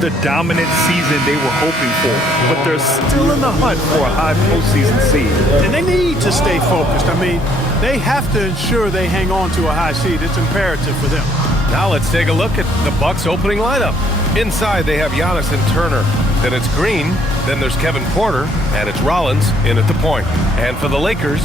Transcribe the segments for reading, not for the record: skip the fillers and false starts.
the dominant season they were hoping for, but they're still in the hunt for a high postseason seed. And they need to stay focused. I mean, they have to ensure they hang on to a high seed. It's imperative for them. Now let's take a look at the Bucks' opening lineup. Inside, they have Giannis and Turner. Then it's Green. Then there's Kevin Porter. And it's Rollins in at the point. And for the Lakers,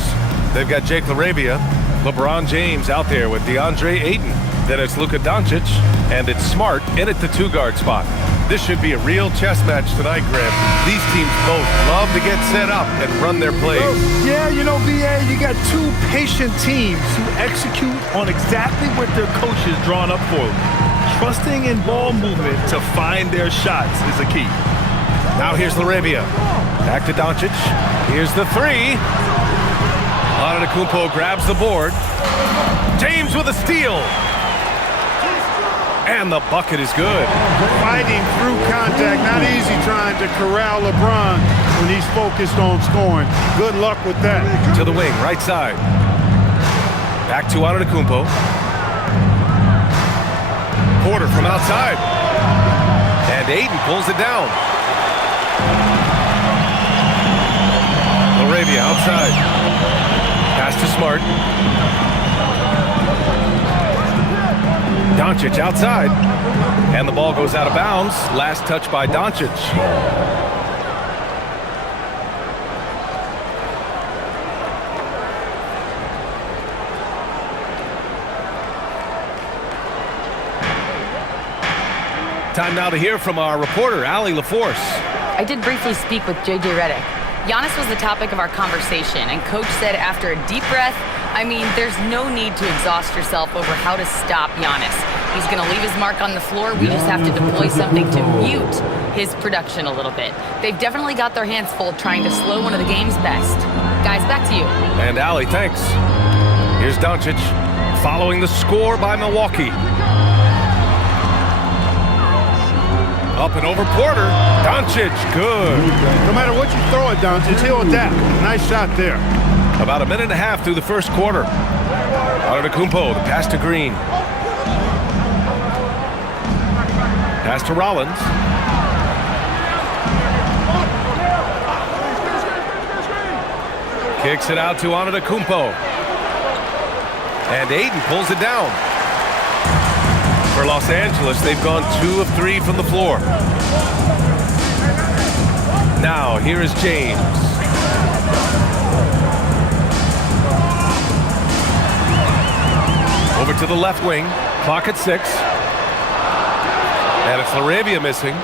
they've got Jake LaRavia, LeBron James out there with DeAndre Ayton. Then it's Luka Doncic. And it's Smart in at the two-guard spot. This should be a real chess match tonight, Graham. These teams both love to get set up and run their plays. Yeah, you know, BA, you got two patient teams who execute on exactly what their coach has drawn up for them. Trusting in ball movement to find their shots is a key. Now here's LaRavia. Back to Doncic. Here's the three. Antetokounmpo grabs the board. James with a steal. And the bucket is good. Fighting through contact, not easy trying to corral LeBron when he's focused on scoring. Good luck with that. To the wing, right side. Back to Antetokounmpo. Porter from outside. And Ayton pulls it down. LaRavia outside. Pass to Smart. Doncic outside. And the ball goes out of bounds. Last touch by Doncic. Time now to hear from our reporter, Allie LaForce. I did briefly speak with J.J. Redick. Giannis was the topic of our conversation, and Coach said after a deep breath, I mean, there's no need to exhaust yourself over how to stop Giannis. He's going to leave his mark on the floor. We just have to deploy something to mute his production a little bit. They've definitely got their hands full trying to slow one of the game's best. Guys, back to you. And Allie, thanks. Here's Doncic following the score by Milwaukee. Up and over Porter. Doncic, good. No matter what you throw at Doncic, he'll adapt. Nice shot there. About a minute and a half through the first quarter. Antetokounmpo, the pass to Green. Pass to Rollins. Kicks it out to Antetokounmpo. And Ayton pulls it down. For Los Angeles, they've gone 2 of 3 from the floor. Now, here is James. Over to the left wing. Clock at 6. And it's LaRavia missing.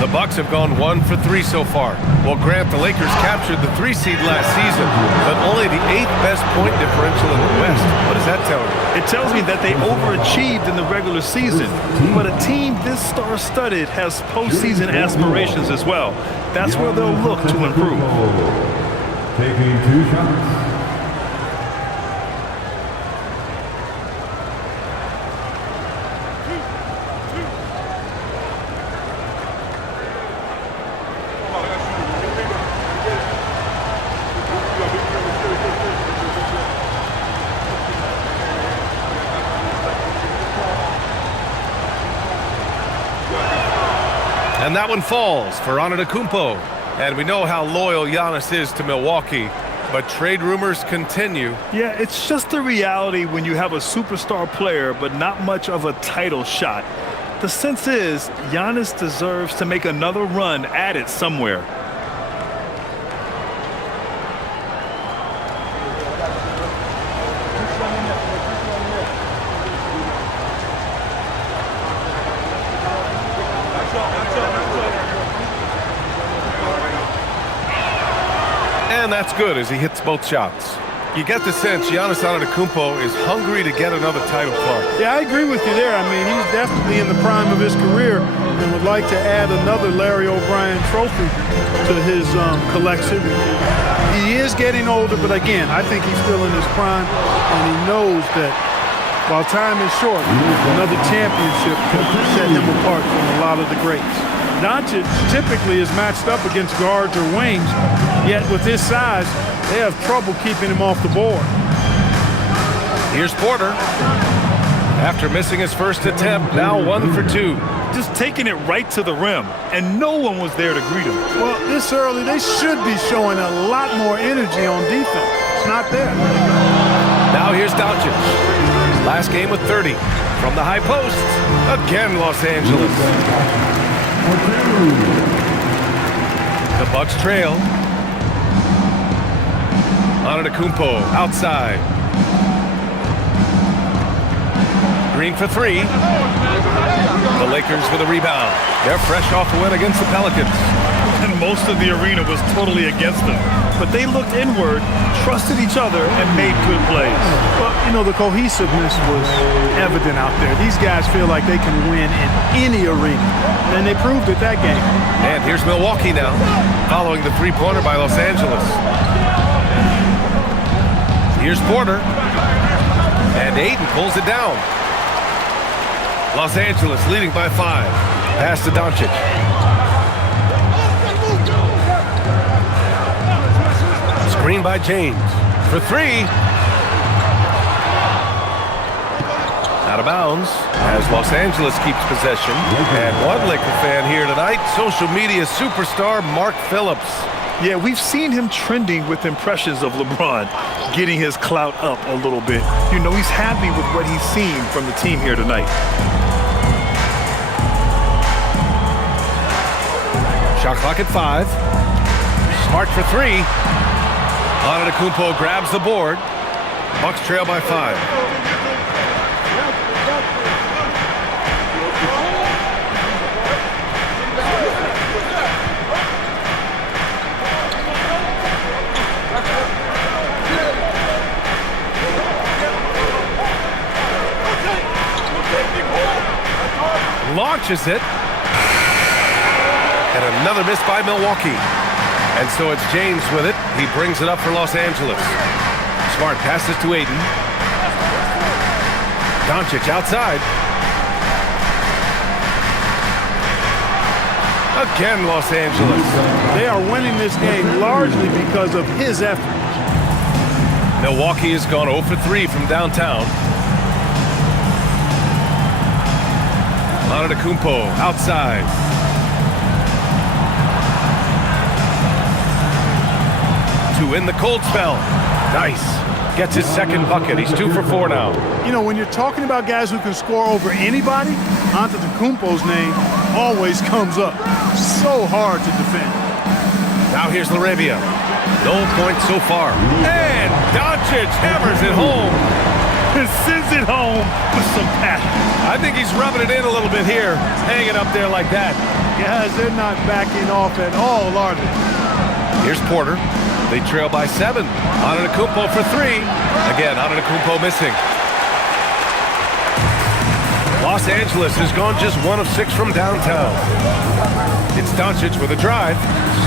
The Bucks have gone 1 for 3 so far. Well, Grant, the Lakers captured the 3 seed last season, but only the 8th best point differential in the West. What does that tell you? It tells me that they overachieved in the regular season, but a team this star-studded has postseason aspirations as well. That's where they'll look to improve. Taking 2 shots. And that one falls for Antetokounmpo. And we know how loyal Giannis is to Milwaukee, but trade rumors continue. Yeah, it's just the reality when you have a superstar player, but not much of a title shot. The sense is Giannis deserves to make another run at it somewhere. And that's good as he hits both shots. You get the sense Giannis Antetokounmpo is hungry to get another title, Clark. Yeah, I agree with you there. I mean, he's definitely in the prime of his career and would like to add another Larry O'Brien trophy to his collection. He is getting older, but again, I think he's still in his prime, and he knows that while time is short, another championship could set him apart from a lot of the greats. Doncic typically is matched up against guards or wings, yet with his size, they have trouble keeping him off the board. Here's Porter. After missing his first attempt, now 1 for 2. just taking it right to the rim, and no one was there to greet him. Well, this early, they should be showing a lot more energy on defense. It's not there. Now here's Doncic. Last game with 30. From the high post. Again, Los Angeles. The Bucks trail. Antetokounmpo outside. Green for three. The Lakers with a rebound. They're fresh off a win against the Pelicans. And most of the arena was totally against them. But they looked inward, trusted each other, and made good plays. Well, you know, the cohesiveness was evident out there. These guys feel like they can win in any arena. And they proved it that game. And here's Milwaukee now, following the three-pointer by Los Angeles. Here's Porter. And Ayton pulls it down. Los Angeles leading by 5. Pass to Doncic. Screen by James for 3. Out of bounds as Los Angeles keeps possession. And one Laker fan here tonight, social media superstar Mark Phillips. Yeah, we've seen him trending with impressions of LeBron, getting his clout up a little bit. You know, he's happy with what he's seen from the team here tonight. Shot clock at 5. Smart for 3. Antetokounmpo grabs the board. Bucks trail by 5. Launches it. And another miss by Milwaukee. And so it's James with it. He brings it up for Los Angeles. Smart passes to Ayton. Doncic outside. Again, Los Angeles. They are winning this game largely because of his effort. Milwaukee has gone 0 for 3 from downtown. Antetokounmpo outside. To win the cold spell. Nice. Gets his second bucket. He's 2 for 4 now. You know, when you're talking about guys who can score over anybody, Antetokounmpo's name always comes up. So hard to defend. Now here's Laravia. No points so far. And Doncic hammers it home. And sends it home with some passion. I think he's rubbing it in a little bit here. Hanging up there like that. Guys, they're not backing off at all, are they? Here's Porter. They trail by 7. Antetokounmpo for 3. Again, Antetokounmpo missing. Los Angeles has gone just 1 of 6 from downtown. It's Doncic with a drive.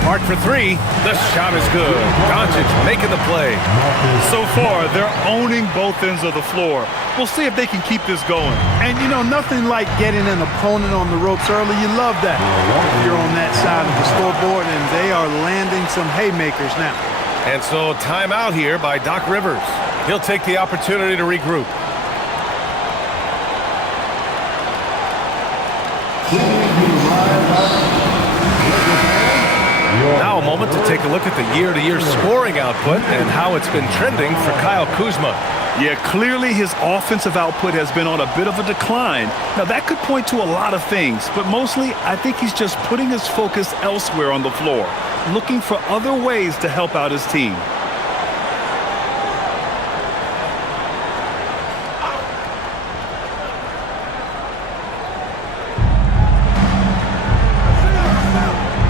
Smart for 3. The shot is good. Doncic making the play. So far, they're owning both ends of the floor. We'll see if they can keep this going. And, you know, nothing like getting an opponent on the ropes early. You love that. You're on that side of the scoreboard, and they are landing some haymakers now. And so timeout here by Doc Rivers. He'll take the opportunity to regroup. Now a moment to take a look at the year-to-year scoring output and how it's been trending for Kyle Kuzma. Yeah, clearly his offensive output has been on a bit of a decline. Now, that could point to a lot of things, but mostly I think he's just putting his focus elsewhere on the floor, looking for other ways to help out his team.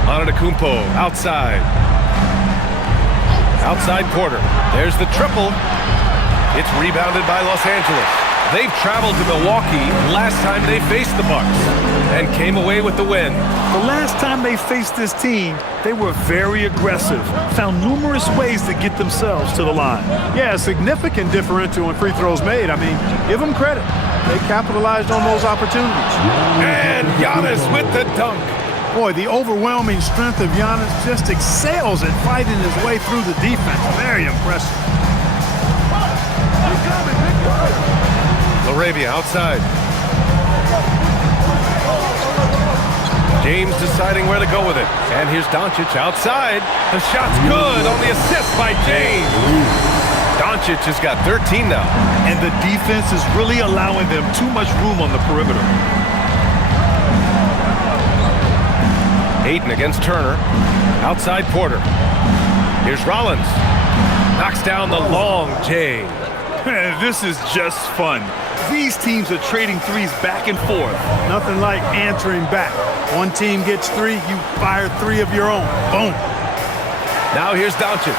Antetokounmpo outside. Outside Porter. There's the triple. It's rebounded by Los Angeles. They've traveled to Milwaukee last time they faced the Bucks and came away with the win. The last time they faced this team, they were very aggressive, found numerous ways to get themselves to the line. Yeah, a significant differential in free throws made. I mean, give them credit. They capitalized on those opportunities. And Giannis with the dunk. Boy, the overwhelming strength of Giannis just excels at fighting his way through the defense. Very impressive. Laravia outside. James deciding where to go with it. And here's Doncic outside. The shot's good on the assist by James. Doncic has got 13 now. And the defense is really allowing them too much room on the perimeter. Ayton against Turner. Outside Porter. Here's Rollins. Knocks down the long J. This is just fun. These teams are trading threes back and forth. Nothing like answering back. One team gets 3, you fire 3 of your own. Boom. Now here's Doncic.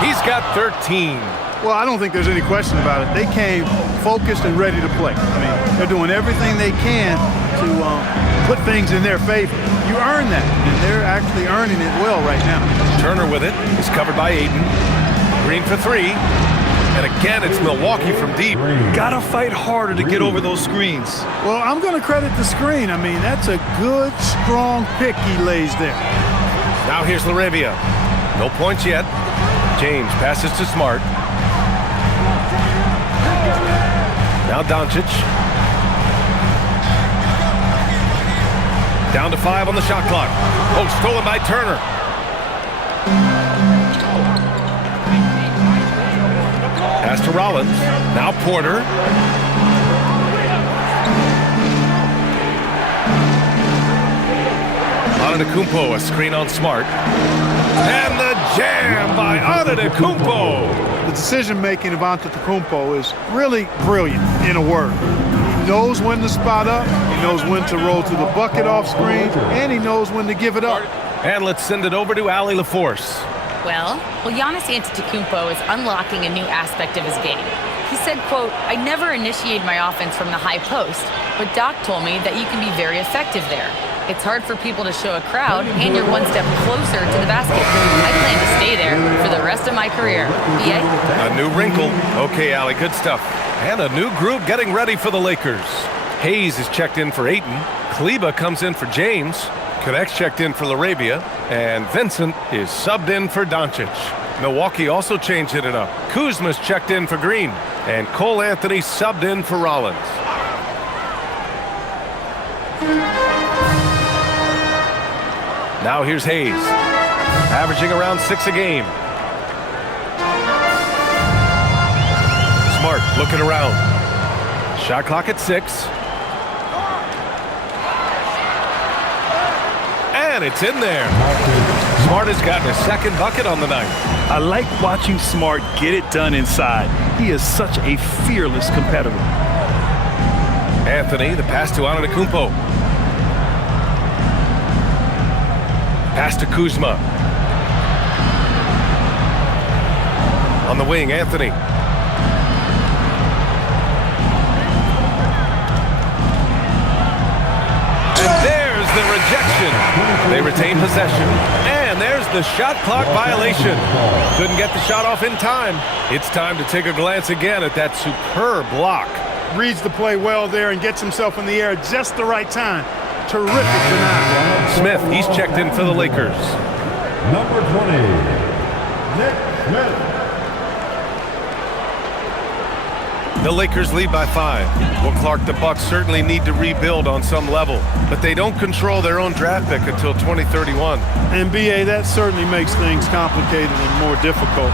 He's got 13. Well, I don't think there's any question about it. They came focused and ready to play. I mean, they're doing everything they can to put things in their favor. You earn that, and they're actually earning it well right now. Turner with it. He's covered by Ayton. Green for 3. And again, it's Milwaukee from deep. Gotta fight harder to get over those screens. Well, I'm going to credit the screen. I mean, that's a good, strong pick he lays there. Now here's LaRavia. No points yet. James passes to Smart. Now Doncic. Down to 5 on the shot clock. Oh, stolen by Turner. Pass to Rollins. Now Porter. Antetokounmpo, a screen on Smart. And the jam by Antetokounmpo. The decision-making of Antetokounmpo is really brilliant, in a word. He knows when to spot up, he knows when to roll to the bucket off screen, and he knows when to give it up. And let's send it over to Allie LaForce. Well, Giannis Antetokounmpo is unlocking a new aspect of his game. He said, quote, "I never initiate my offense from the high post, but Doc told me that you can be very effective there. It's hard for people to show a crowd, and you're one step closer to the basket. I plan to stay there for the rest of my career." BA? A new wrinkle. Okay, Allie, good stuff. And a new group getting ready for the Lakers. Hayes is checked in for Ayton. Kleba comes in for James. Connects checked in for LaRavia. And Vincent is subbed in for Doncic. Milwaukee also changed it up. Kuzma's checked in for Green. And Cole Anthony subbed in for Rollins. Now here's Hayes, averaging around 6 a game. Smart looking around. Shot clock at 6. And it's in there. Smart has gotten a second bucket on the night. I like watching Smart get it done inside. He is such a fearless competitor. Anthony, the pass to Antetokounmpo. Pass to Kuzma. On the wing, Anthony. And there's the rejection. They retain possession. And there's the shot clock violation. Couldn't get the shot off in time. It's time to take a glance again at that superb block. Reads the play well there and gets himself in the air at just the right time. Terrific denial. Smith, he's checked in for the Lakers. Number 20, Nick Smith. The Lakers lead by 5. Well, Clark, the Bucks certainly need to rebuild on some level, but they don't control their own draft pick until 2031. NBA, that certainly makes things complicated and more difficult.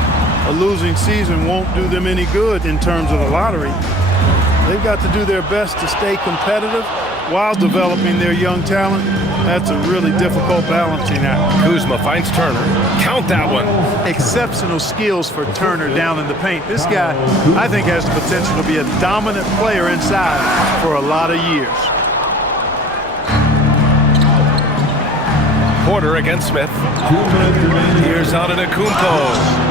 A losing season won't do them any good in terms of the lottery. They've got to do their best to stay competitive while developing their young talent. That's a really difficult balancing act. Kuzma finds Turner. Count that one. Exceptional skills for Turner down in the paint. This guy, I think, has the potential to be a dominant player inside for a lot of years. Porter against Smith. Here's Antetokounmpo.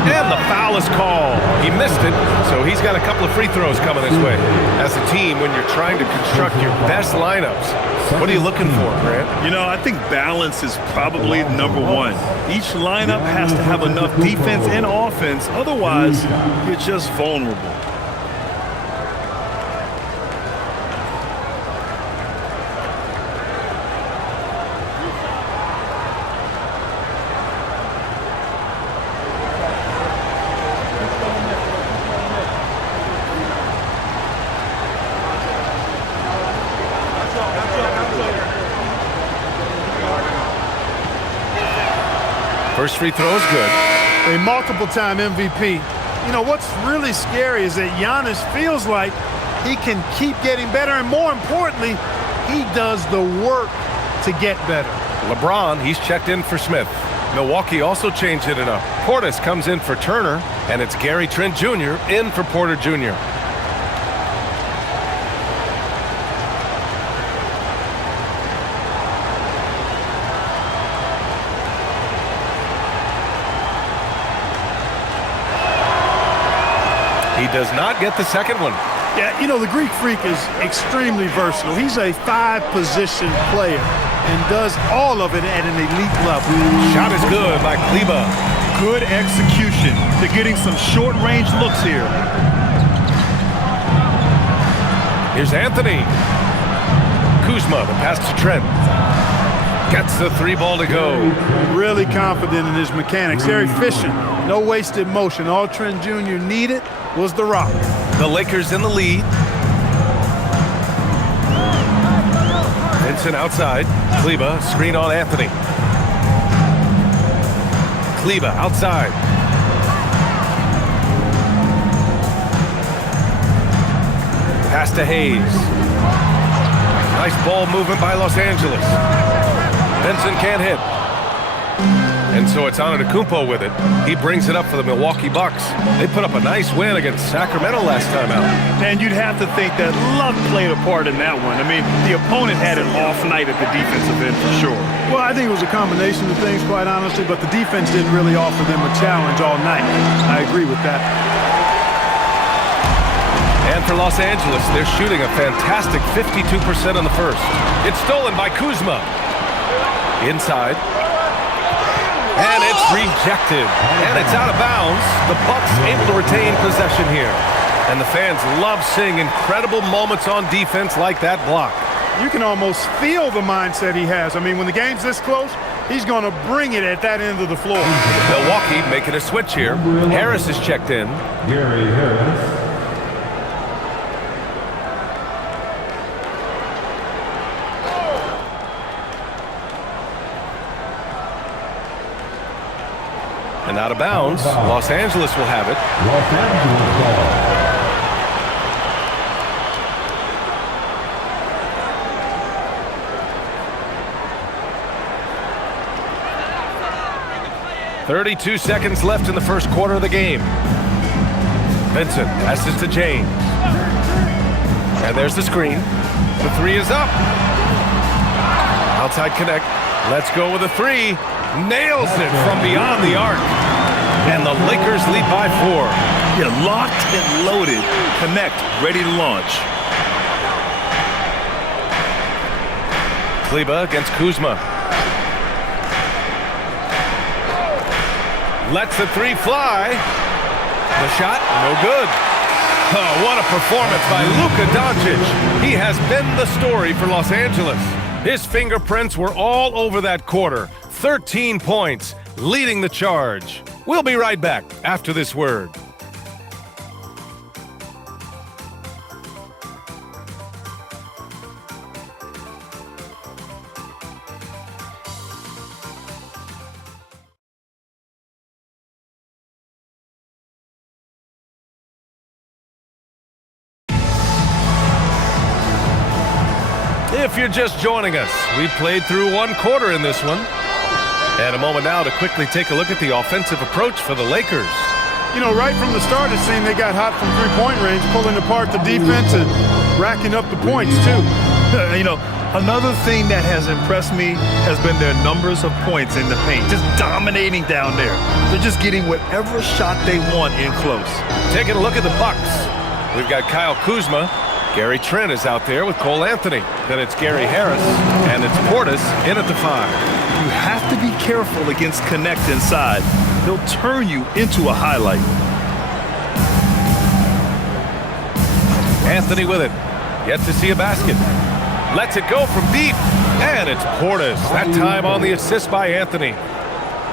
And the foul is called. He missed it, so he's got a couple of free throws coming his way. As a team, when you're trying to construct your best lineups, what are you looking for, Grant? You know, I think balance is probably number one. Each lineup has to have enough defense and offense. Otherwise, you're just vulnerable. First free throw is good. A multiple-time MVP. You know, what's really scary is that Giannis feels like he can keep getting better, and more importantly, he does the work to get better. LeBron, he's checked in for Smith. Milwaukee also changed it up. Portis comes in for Turner, and it's Gary Trent Jr. in for Porter Jr. He does not get the second one. Yeah, you know, the Greek Freak is extremely versatile. He's a 5-position player and does all of it at an elite level. Shot is good by Kleber. Good execution. They're getting some short-range looks here. Here's Anthony. Kuzma, the pass to Trent. Gets the 3-ball to go. Really confident in his mechanics. Very efficient. No wasted motion. All Trent Jr. needed was the rock. The Lakers in the lead. Vincent outside. Kleber, screen on Anthony. Kleber outside. Pass to Hayes. Nice ball movement by Los Angeles. Vincent can't hit. And so it's Antetokounmpo with it. He brings it up for the Milwaukee Bucks. They put up a nice win against Sacramento last time out. And you'd have to think that luck played a part in that one. I mean, the opponent had an off night at the defensive end for sure. Well, I think it was a combination of things, quite honestly, but the defense didn't really offer them a challenge all night. I agree with that. And for Los Angeles, they're shooting a fantastic 52% in the first. It's stolen by Kuzma. Inside. And it's rejected. And it's out of bounds. The Bucks able to retain possession here. And the fans love seeing incredible moments on defense like that block. You can almost feel the mindset he has. I mean, when the game's this close, he's going to bring it at that end of the floor. Milwaukee making a switch here. Harris is checked in. Gary Harris. And out of bounds, Los Angeles will have it. Los Angeles ball. .32 seconds left in the first quarter of the game. Vincent passes to James. And there's the screen. The three is up. Outside connect. Let's go with a three. Nails it from beyond the arc. And the Lakers lead by 4. Yeah, locked and loaded. Connect, ready to launch. Kleber against Kuzma. Lets the three fly. The shot, no good. Oh, what a performance by Luka Doncic. He has been the story for Los Angeles. His fingerprints were all over that quarter. 13 points, leading the charge. We'll be right back after this word. If you're just joining us, we played through one quarter in this one. And a moment now to quickly take a look at the offensive approach for the Lakers. You know, right from the start, it seemed they got hot from three-point range, pulling apart the defense and racking up the points, too. You know, another thing that has impressed me has been their numbers of points in the paint, just dominating down there. They're just getting whatever shot they want in close. Taking a look at the Bucks. We've got Kyle Kuzma. Gary Trent is out there with Cole Anthony. Then it's Gary Harris, and it's Portis in at the 5. You have to be careful against Connect inside. He'll turn you into a highlight. Anthony with it. Yet to see a basket. Lets it go from deep. And it's Portis. That time on the assist by Anthony.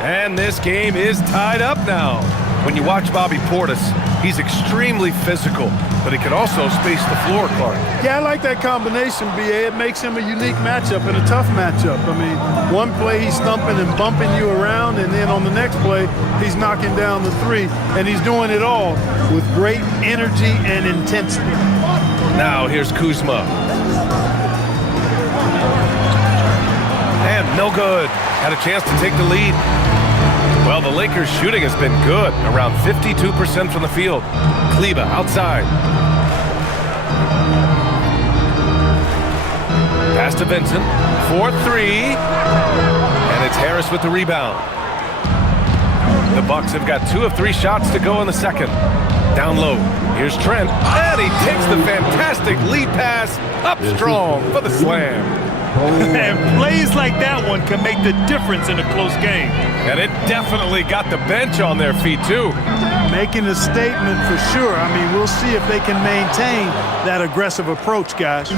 And this game is tied up now. When you watch Bobby Portis, he's extremely physical, but he can also space the floor, Clark. Yeah, I like that combination, B.A. It makes him a unique matchup and a tough matchup. I mean, one play he's thumping and bumping you around, and then on the next play, he's knocking down the three, and he's doing it all with great energy and intensity. Now here's Kuzma. And no good. Had a chance to take the lead. Well, the Lakers' shooting has been good, around 52% from the field. Kleber outside. Pass to Vincent. 4-3. And it's Harris with the rebound. The Bucks have got 2 of 3 shots to go in the second. Down low. Here's Trent. And he takes the fantastic lead pass up strong for the slam. And plays like that one can make the difference in a close game. And it definitely got the bench on their feet, too. Making a statement for sure. I mean, we'll see if they can maintain that aggressive approach, guys.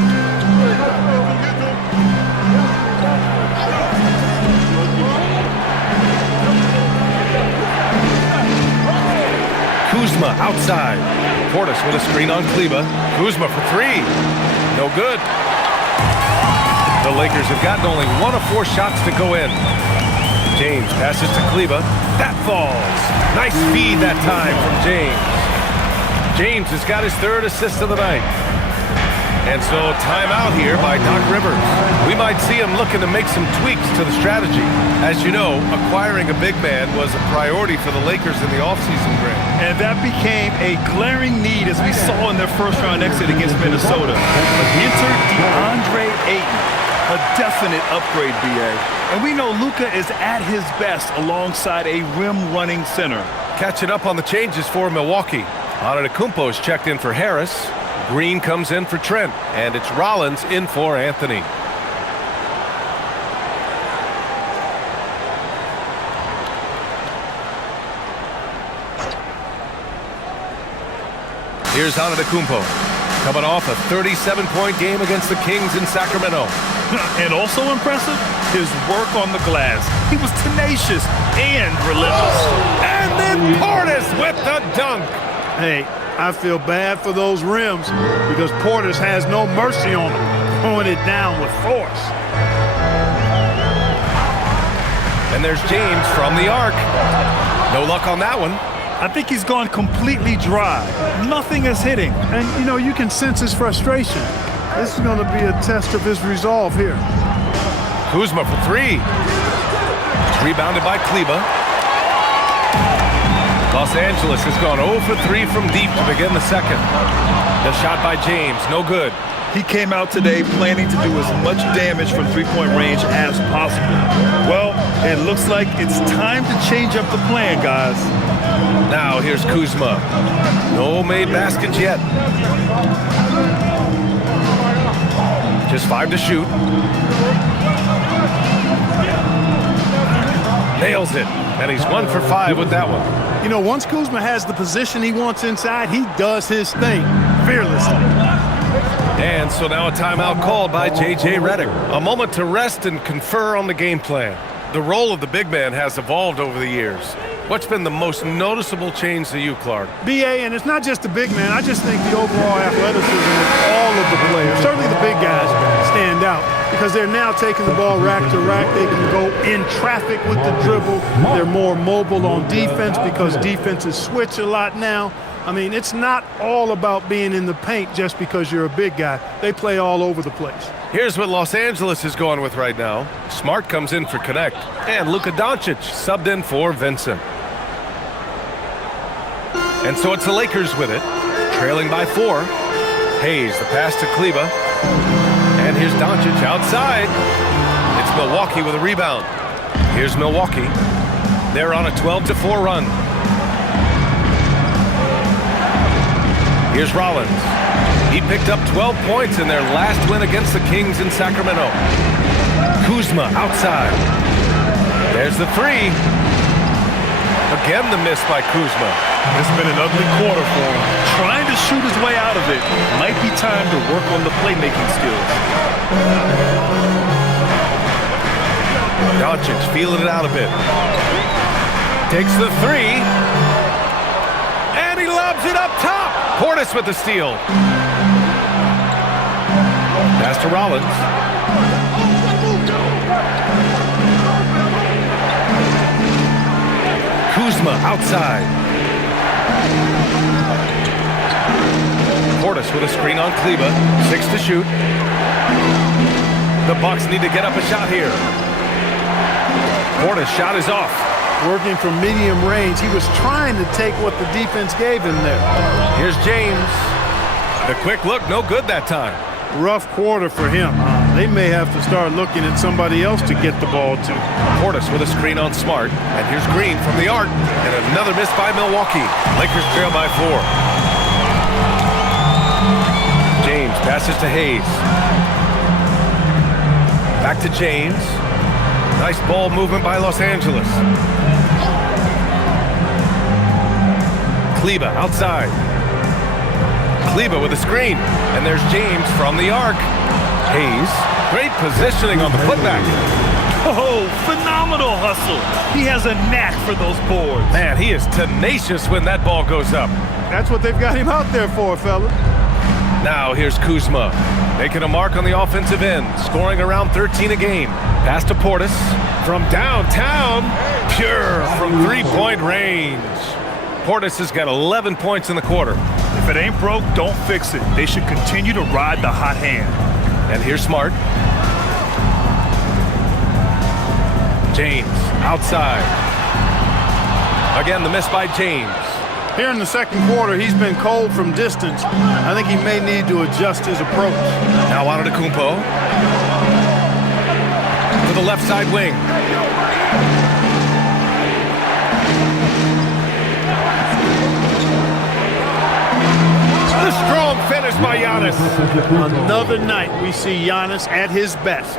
Kuzma outside. Portis with a screen on Kleber. Kuzma for 3. No good. The Lakers have gotten only 1 of 4 shots to go in. James passes to Kleber. That falls. Nice feed that time from James. James has got his 3rd assist of the night. And so timeout here by Doc Rivers. We might see him looking to make some tweaks to the strategy. As you know, acquiring a big man was a priority for the Lakers in the offseason, Grant. And that became a glaring need as we saw in their first-round exit against Minnesota. Enter DeAndre Ayton. A definite upgrade, B.A. And we know Luka is at his best alongside a rim-running center. Catching up on the changes for Milwaukee. Antetokounmpo is checked in for Harris. Green comes in for Trent. And it's Rollins in for Anthony. Here's Antetokounmpo. Coming off a 37-point game against the Kings in Sacramento. And also impressive, his work on the glass. He was tenacious and relentless. And then Portis with the dunk. Hey, I feel bad for those rims because Portis has no mercy on them, throwing it down with force. And there's James from the arc. No luck on that one. I think he's gone completely dry. Nothing is hitting. And, you know, you can sense his frustration. This is going to be a test of his resolve here. Kuzma for 3. Rebounded by Kleber. Los Angeles has gone 0 for 3 from deep to begin the second. The shot by James, no good. He came out today planning to do as much damage from three-point range as possible. Well, it looks like it's time to change up the plan, guys. Now here's Kuzma. No made baskets yet. Just 5 to shoot. Nails it. And he's 1 for 5 with that one. You know, once Kuzma has the position he wants inside, he does his thing fearlessly. And so now a timeout called by J.J. Redick. A moment to rest and confer on the game plan. The role of the big man has evolved over the years. What's been the most noticeable change to you, Clark? B.A., and it's not just the big man. I just think the overall athleticism of all of the players, certainly the big guys, stand out because they're now taking the ball rack to rack. They can go in traffic with the dribble. They're more mobile on defense because defenses switch a lot now. I mean, it's not all about being in the paint just because you're a big guy. They play all over the place. Here's what Los Angeles is going with right now. Smart comes in for Connect, and Luka Doncic subbed in for Vincent. And so it's the Lakers with it, trailing by 4. Hayes, the pass to Kleber. And here's Doncic outside. It's Milwaukee with a rebound. Here's Milwaukee. They're on a 12-4 run. Here's Rollins. He picked up 12 points in their last win against the Kings in Sacramento. Kuzma outside. There's the 3. Again, the miss by Kuzma. It's been an ugly quarter for him. Trying to shoot his way out of it. Might be time to work on the playmaking skills. Doncic feeling it out a bit. Takes the 3. up top. Portis with the steal. Pass to Rollins. Kuzma outside. Portis with a screen on Kleba. 6 to shoot. The Bucks need to get up a shot here. Portis' shot is off. Working from medium range. He was trying to take what the defense gave him there. Here's James. The quick look, no good that time. Rough quarter for him. They may have to start looking at somebody else to get the ball to. Portis with a screen on Smart. And here's Green from the arc. And another miss by Milwaukee. Lakers trail by 4. James passes to Hayes. Back to James. Nice ball movement by Los Angeles. Kleba outside. Kleba with a screen. And there's James from the arc. Hayes. Great positioning on the putback. Oh, phenomenal hustle. He has a knack for those boards. Man, he is tenacious when that ball goes up. That's what they've got him out there for, fella. Now here's Kuzma, making a mark on the offensive end, scoring around 13 a game. Pass to Portis from downtown, pure from three-point range. Portis has got 11 points in the quarter. If it ain't broke, don't fix it. They should continue to ride the hot hand. And here's Smart. James outside. Again, the miss by James. Here in the second quarter, he's been cold from distance. I think he may need to adjust his approach. Now Antetokounmpo to the left side wing. The strong finish by Giannis. Another night we see Giannis at his best.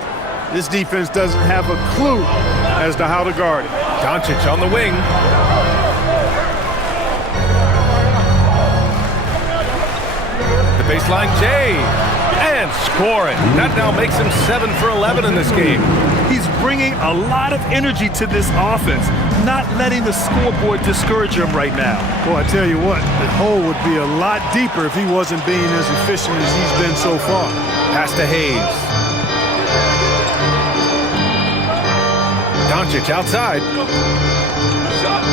This defense doesn't have a clue as to how to guard it. Doncic on the wing. The baseline J. And scoring. That now makes him 7 for 11 in this game. He's bringing a lot of energy to this offense, not letting the scoreboard discourage him right now. Well, I tell you what, the hole would be a lot deeper if he wasn't being as efficient as he's been so far. Pass to Hayes. Doncic outside.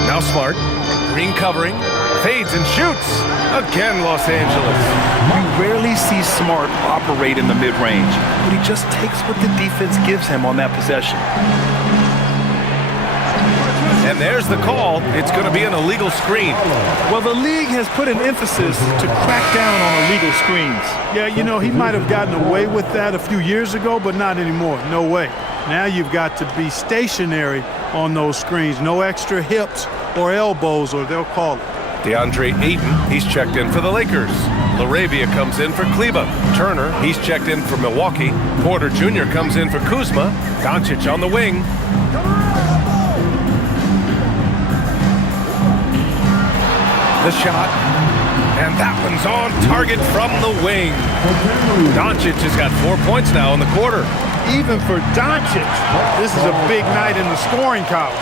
Now Smart. Green covering. Fades and shoots. Again, Los Angeles. You rarely see Smart operate in the mid-range, but he just takes what the defense gives him on that possession. And there's the call. It's going to be an illegal screen. Well, the league has put an emphasis to crack down on illegal screens. Yeah, you know, he might have gotten away with that a few years ago, but not anymore. No way. Now you've got to be stationary on those screens. No extra hips or elbows, or they'll call it. DeAndre Ayton, he's checked in for the Lakers. LaRavia comes in for Kleba. Turner, he's checked in for Milwaukee. Porter Jr. comes in for Kuzma. Doncic on the wing. The shot. And that one's on target from the wing. Doncic has got 4 points now in the quarter. Even for Doncic, this is a big night in the scoring column,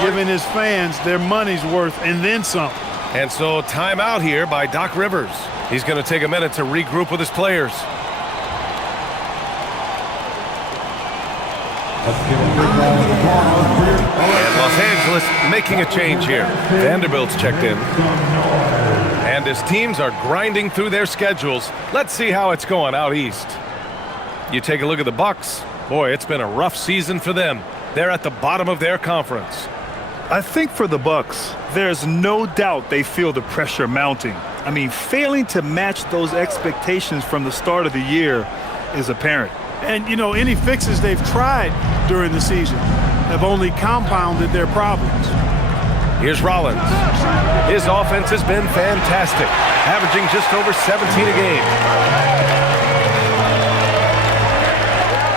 giving his fans their money's worth and then some. And so timeout here by Doc Rivers. He's going to take a minute to regroup with his players. And Los Angeles making a change here. Vanderbilt's checked in. And as teams are grinding through their schedules, let's see how it's going out east. You take a look at the Bucks. Boy, it's been a rough season for them. They're at the bottom of their conference. I think for the Bucks, there's no doubt they feel the pressure mounting. I mean, failing to match those expectations from the start of the year is apparent. And, you know, any fixes they've tried during the season have only compounded their problems. Here's Rollins. His offense has been fantastic, averaging just over 17 a game.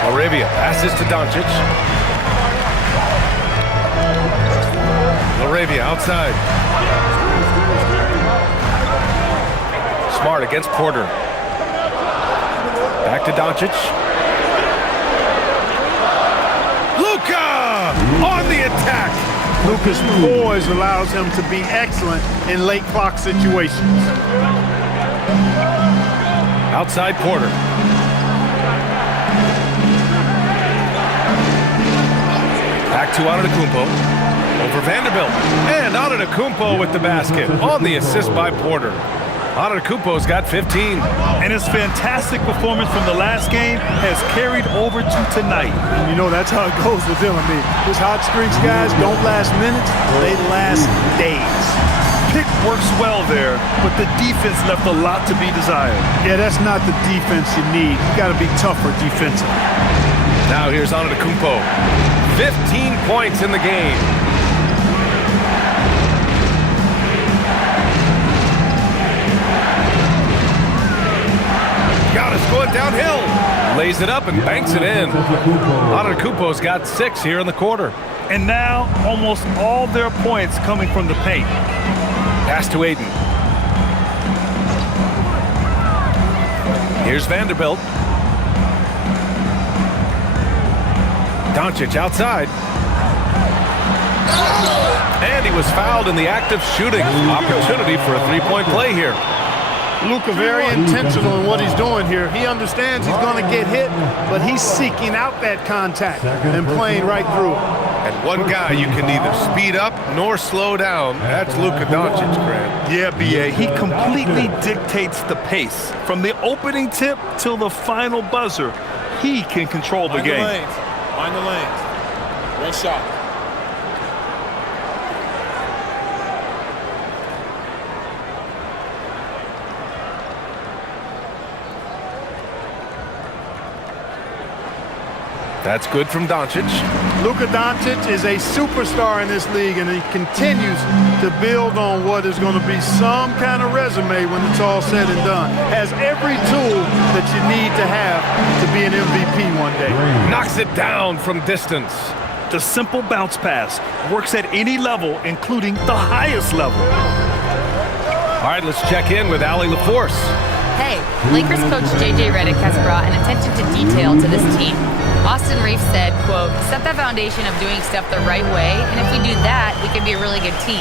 LaRavia passes to Doncic. LaRavia outside. Smart against Porter. Back to Doncic. Luka on the attack. Luka's poise allows him to be excellent in late clock situations. Outside Porter. Back to Antetokounmpo. Over Vanderbilt. And Antetokounmpo with the basket. On the assist by Porter. Antetokounmpo's got 15. And his fantastic performance from the last game has carried over to tonight. You know, that's how it goes with him. I mean, his hot streaks, guys, don't last minutes. They last days. Pick works well there, but the defense left a lot to be desired. Yeah, that's not the defense you need. You got to be tougher defensively. Now here's Antetokounmpo. 15 points in the game. Giannis going downhill. Lays it up and banks it in. Antetokounmpo's got 6 here in the quarter. And now almost all their points coming from the paint. Pass to Aiden. Here's Vanderbilt. Doncic outside. And he was fouled in the act of shooting. Opportunity for a three-point play here. Luka very intentional in what he's doing here. He understands he's going to get hit, but he's seeking out that contact and playing right through it. And one guy you can neither speed up nor slow down. That's Luka Doncic, Grant. Yeah, B.A. He completely dictates the pace. From the opening tip till the final buzzer, he can control the game. Find the lanes. One shot. That's good from Doncic. Luka Doncic is a superstar in this league, and he continues to build on what is going to be some kind of resume when it's all said and done. Has every tool that you need to have to be an MVP one day. Knocks it down from distance. The simple bounce pass works at any level, including the highest level. All right, let's check in with Allie LaForce. Hey, Lakers coach J.J. Redick has brought an attention to detail to this team. Austin Reeves said, quote, set the foundation of doing stuff the right way, and if we do that, we can be a really good team.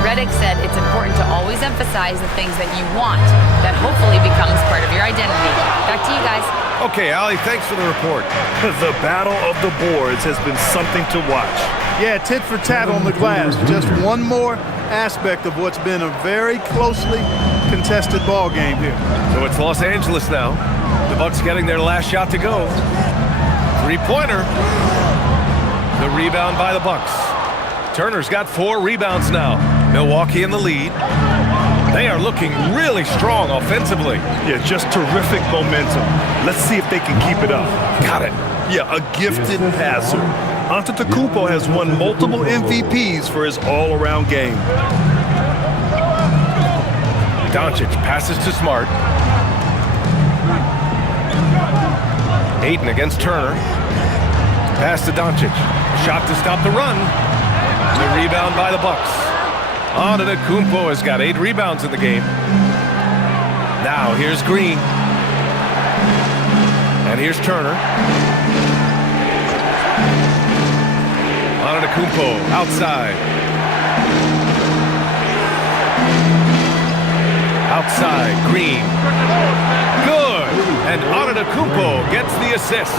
Redick said it's important to always emphasize the things that you want. That hopefully becomes part of your identity. Back to you guys. Okay, Allie, thanks for the report. The battle of the boards has been something to watch. Yeah, tit for tat on the glass. Just one more aspect of what's been a very closely contested ball game here. So it's Los Angeles now. The Bucks getting their last shot to go. Three-pointer. The rebound by the Bucks. Turner's got 4 rebounds now. Milwaukee in the lead. They are looking really strong offensively. Yeah, just terrific momentum. Let's see if they can keep it up. Got it. Yeah, a gifted passer. Antetokounmpo has won multiple MVPs for his all-around game. Doncic passes to Smart. Ayton against Turner. Pass to Doncic. Shot to stop the run. The rebound by the Bucks. Antetokounmpo has got 8 rebounds in the game. Now here's Green. And here's Turner. Antetokounmpo outside. Outside, Green. Good! And Antetokounmpo gets the assist.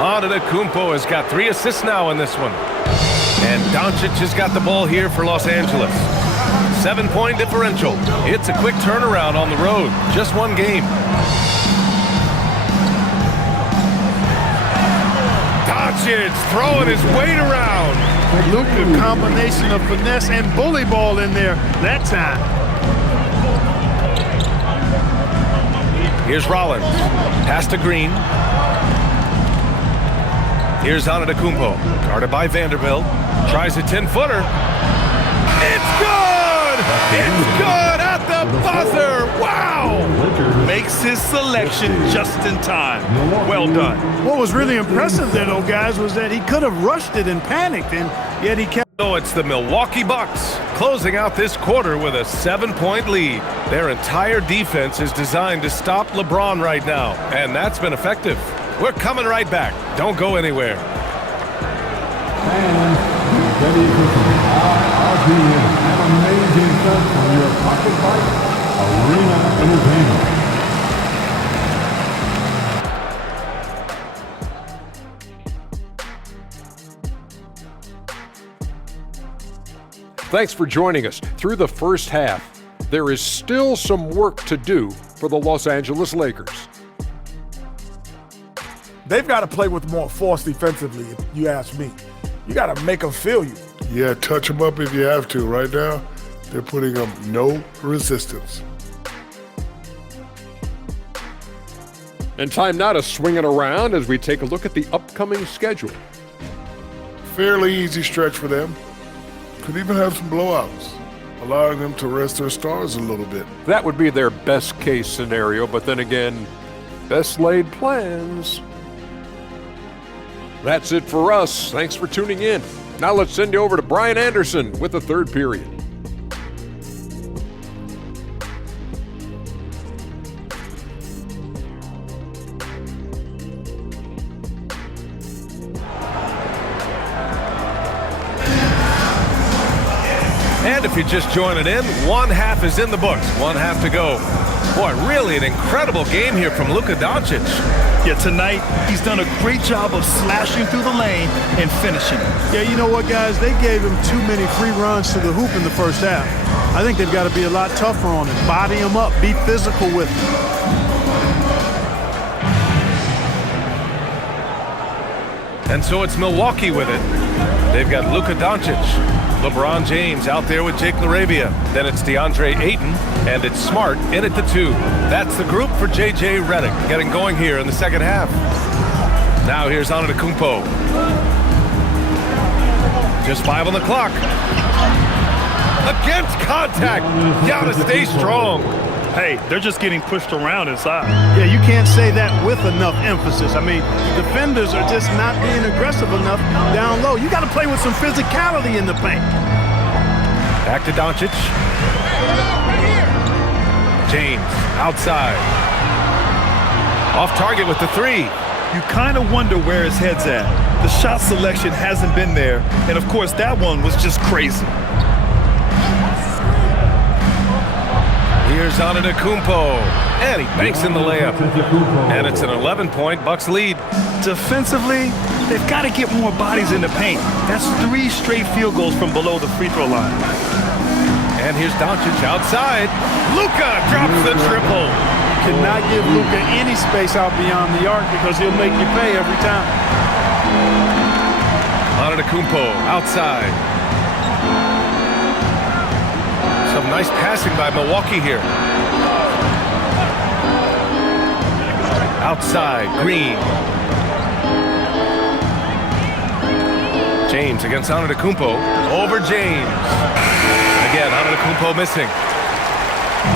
Antetokounmpo has got 3 assists now in this one. And Doncic has got the ball here for Los Angeles. 7-point differential. It's a quick turnaround on the road. Just one game. Doncic throwing his weight around. Luka, combination of finesse and bully ball in there that time. Here's Rollins. Pass to Green. Here's Antetokounmpo. Guarded by Vanderbilt. Tries a 10-footer. It's good! It's good at the buzzer! Wow! Makes his selection just in time. Well done. What was really impressive there, though, guys, was that he could have rushed it and panicked, and yet he kept. So it's the Milwaukee Bucks closing out this quarter with a 7-point lead. Their entire defense is designed to stop LeBron right now, and that's been effective. We're coming right back. Don't go anywhere. And Steady cooking. I'll be in an amazing stuff from your Pocket Bike Arena Entertainment. Thanks for joining us. Through the first half, there is still some work to do for the Los Angeles Lakers. They've got to play with more force defensively, if you ask me. You got to make them feel you. Yeah, touch them up if you have to. Right now, they're putting up no resistance. And time now to swing it around as we take a look at the upcoming schedule. Fairly easy stretch for them. Could even have some blowouts, allowing them to rest their stars a little bit. That would be their best case scenario, but then again, best laid plans. That's it for us. Thanks for tuning in. Now let's send you over to Brian Anderson with the third period. And if you're just joining in, one half is in the books, one half to go. Boy, really an incredible game here from Luka Doncic. Yeah, tonight he's done a great job of slashing through the lane and finishing. Yeah, you know what, guys? They gave him too many free runs to the hoop in the first half. I think they've got to be a lot tougher on him. Body him up. Be physical with him. And so it's Milwaukee with it. They've got Luka Doncic, LeBron James out there with Jake LaRavia. Then it's DeAndre Ayton, and it's Smart in at the 2. That's the group for J.J. Redick getting going here in the second half. Now here's Antetokounmpo. Just 5 on the clock. Against contact. Gotta stay strong. Hey, they're just getting pushed around inside. Yeah, you can't say that with enough emphasis. I mean, defenders are just not being aggressive enough down low. You got to play with some physicality in the paint. Back to Doncic. James outside. Off target with the 3. You kind of wonder where his head's at. The shot selection hasn't been there, and of course that one was just crazy. Here's Antetokounmpo, and he banks in the layup. And it's an 11-point Bucks lead. Defensively, they've got to get more bodies in the paint. That's 3 straight field goals from below the free throw line. And here's Doncic outside. Luka drops the triple. You cannot give Luka any space out beyond the arc because he'll make you pay every time. Antetokounmpo outside. Some nice passing by Milwaukee here. Outside, Green. James against Antetokounmpo. Over James. Again, Antetokounmpo missing.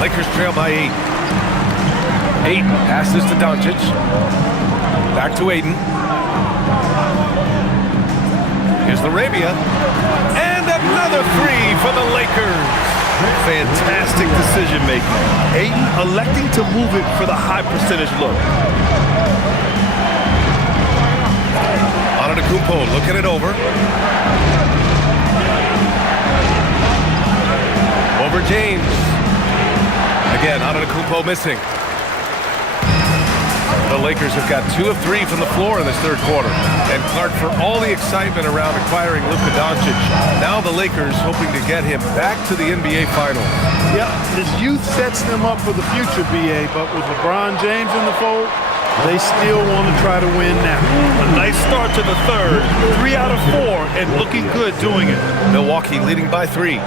Lakers trail by 8. Ayton passes to Doncic. Back to Ayton. Here's LaRavia. And another 3 for the Lakers. Fantastic decision-making. Ayton electing to move it for the high percentage look. Antetokounmpo looking it over. Over James. Again, Antetokounmpo missing. The Lakers have got 2 of 3 from the floor in this third quarter. And Clark, for all the excitement around acquiring Luka Doncic, now the Lakers hoping to get him back to the NBA Finals. Yeah, his youth sets them up for the future, B.A., but with LeBron James in the fold, they still want to try to win now. A nice start to the third. 3 out of 4 and looking good doing it. Milwaukee leading by 3.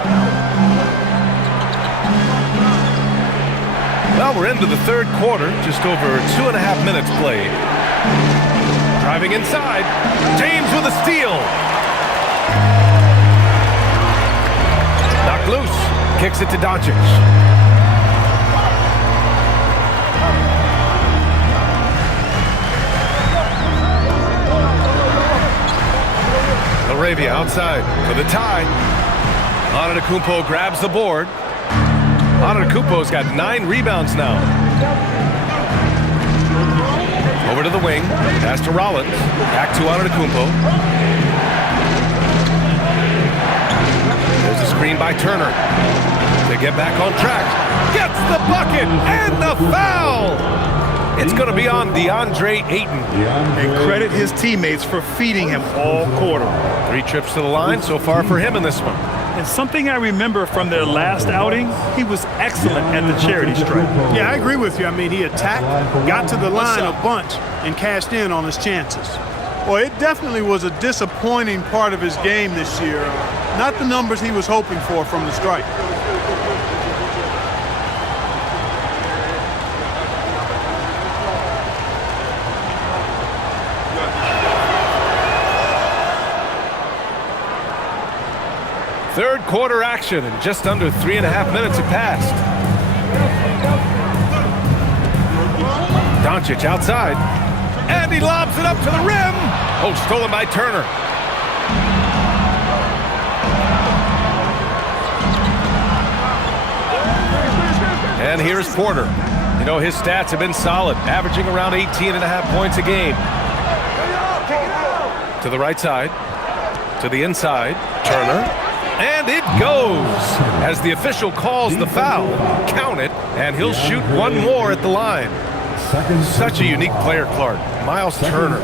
Well, we're into the third quarter, just over 2.5 minutes played. Driving inside, James with a steal. Knocked loose, kicks it to Doncic. LaRavia outside for the tie. Antetokounmpo grabs the board. Antetokounmpo's got 9 rebounds now. Over to the wing, pass to Rollins, back to Antetokounmpo. Screen by Turner. They get back on track. Gets the bucket and the foul. It's going to be on DeAndre Ayton. And credit his teammates for feeding him all quarter. 3 trips to the line so far for him in this one. And something I remember from their last outing, he was excellent at the charity stripe. Yeah, I agree with you. I mean, he attacked, got to the line a bunch, and cashed in on his chances. Well, it definitely was a disappointing part of his game this year. Not the numbers he was hoping for from the stripe. Third quarter action, and just under 3.5 minutes have passed. Doncic outside, and he lobs it up to the rim. Oh, stolen by Turner. And here's Porter. You know, his stats have been solid, averaging around 18.5 points a game. To the right side, to the inside, Turner. And it goes as the official calls the foul. Count it, and he'll shoot one more at the line. Such a unique player, Clark. Miles Turner.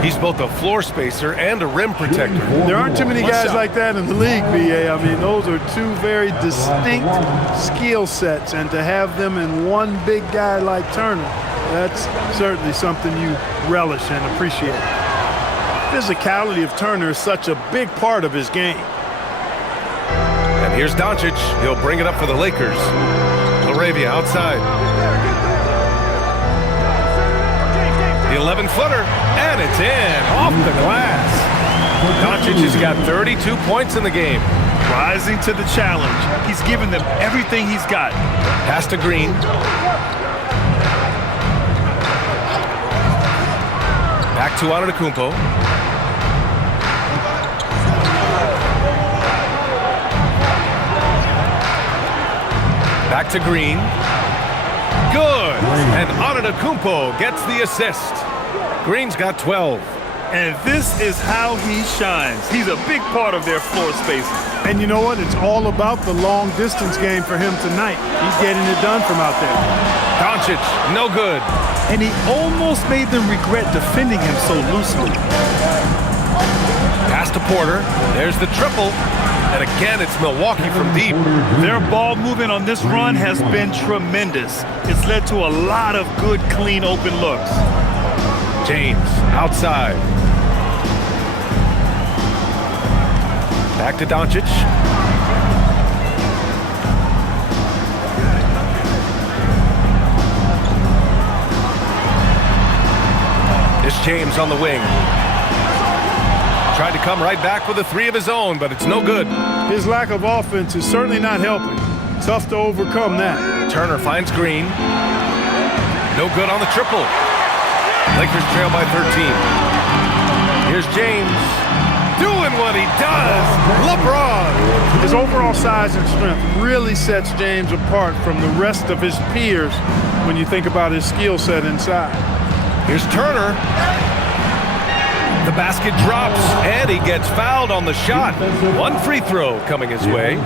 He's both a floor spacer and a rim protector. There aren't too many guys like that in the league, BA. I mean, those are two very distinct skill sets, and to have them in one big guy like Turner, that's certainly something you relish and appreciate. Physicality of Turner is such a big part of his game. And here's Doncic. He'll bring it up for the Lakers. Laravia outside. The 11-footer, and it's in, off the glass. Doncic has got 32 points in the game. Rising to the challenge. He's given them everything he's got. Pass to Green. Back to Antetokounmpo. Back to Green. Good. And Antetokounmpo gets the assist. Green's got 12. And this is how he shines. He's a big part of their floor spacing. And you know what? It's all about the long distance game for him tonight. He's getting it done from out there. Doncic, no good. And he almost made them regret defending him so loosely. Pass to Porter. There's the triple. And again, it's Milwaukee from deep. Their ball movement on this run has been tremendous. It's led to a lot of good, clean, open looks. James, outside. Back to Doncic. It's James on the wing. Tried to come right back with a 3 of his own, but it's no good. His lack of offense is certainly not helping. Tough to overcome that. Turner finds Green. No good on the triple. Lakers trail by 13. Here's James doing what he does. LeBron. His overall size and strength really sets James apart from the rest of his peers when you think about his skill set inside. Here's Turner. The basket drops, and he gets fouled on the shot. One free throw coming his way.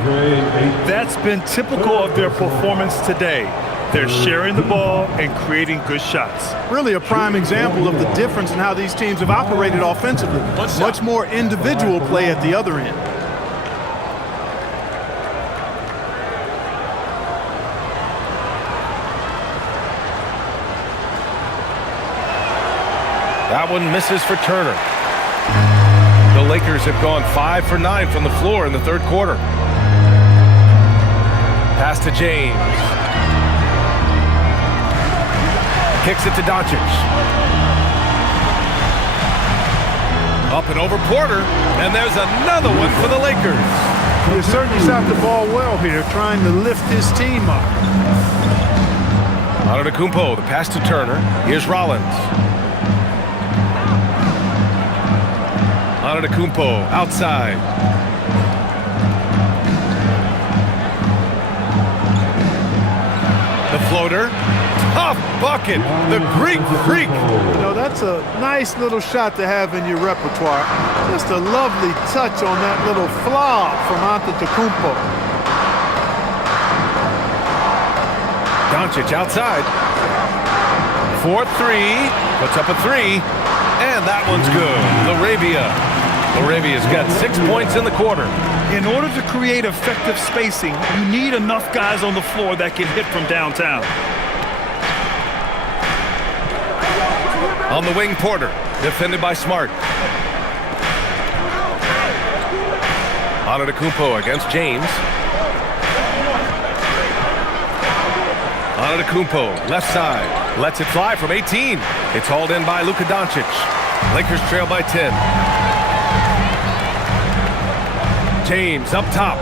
That's been typical of their performance today. They're sharing the ball and creating good shots. Really a prime example of the difference in how these teams have operated offensively. Much more individual play at the other end. That one misses for Turner. The Lakers have gone 5 for 9 from the floor in the third quarter. Pass to James. Kicks it to Doncic. Up and over Porter, and there's another one for the Lakers. He has certainly shot the ball well here, trying to lift his team up. Antetokounmpo, the pass to Turner. Here's Rollins. Antetokounmpo outside. The floater. Tough bucket. The Greek freak. You know, that's a nice little shot to have in your repertoire. Just a lovely touch on that little flaw from Antetokounmpo. Doncic outside. 4-3. Puts up a 3. And that one's good. Laravia's got 6 points in the quarter. In order to create effective spacing, you need enough guys on the floor that can hit from downtown. On the wing, Porter, defended by Smart. Antetokounmpo against James. Antetokounmpo, left side, lets it fly from 18. It's hauled in by Luka Doncic. Lakers trail by 10. James up top.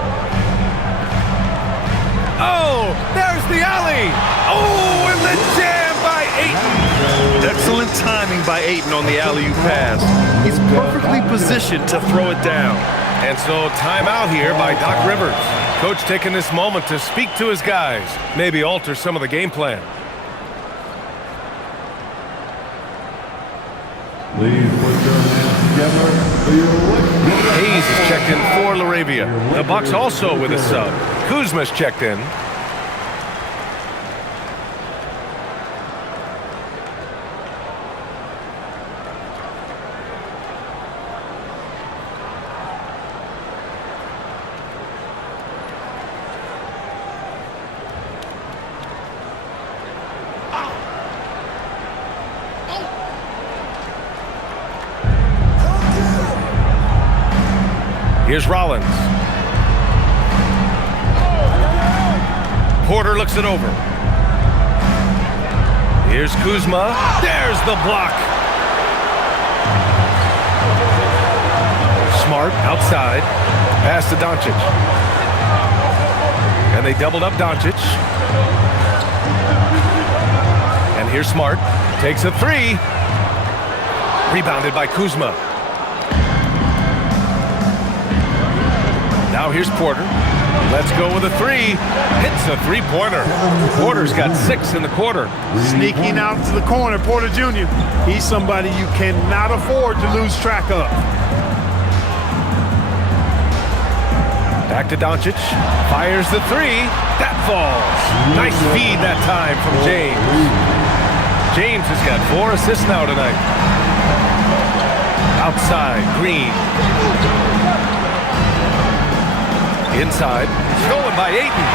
Oh, there's the alley. Oh, and the jam by Ayton. Excellent timing by Ayton on the alley-oop pass. He's perfectly positioned to throw it down. And so timeout here by Doc Rivers. Coach taking this moment to speak to his guys, maybe alter some of the game plan. Please put your hands together for your Hayes is checked in for Laravia. The Bucks also with a sub. Kuzma's checked in. Here's Rollins. Porter looks it over. Here's Kuzma. There's the block. Smart outside. Pass to Doncic. And they doubled up Doncic. And here's Smart. Takes a 3. Rebounded by Kuzma. Now here's Porter. Let's go with a 3. Hits a 3-pointer. Porter's got 6 in the quarter. Sneaking out to the corner, Porter Jr. He's somebody you cannot afford to lose track of. Back to Doncic. Fires the 3. That falls. Nice feed that time from James. James has got 4 assists now tonight. Outside, Green. Inside, stolen by Ayton.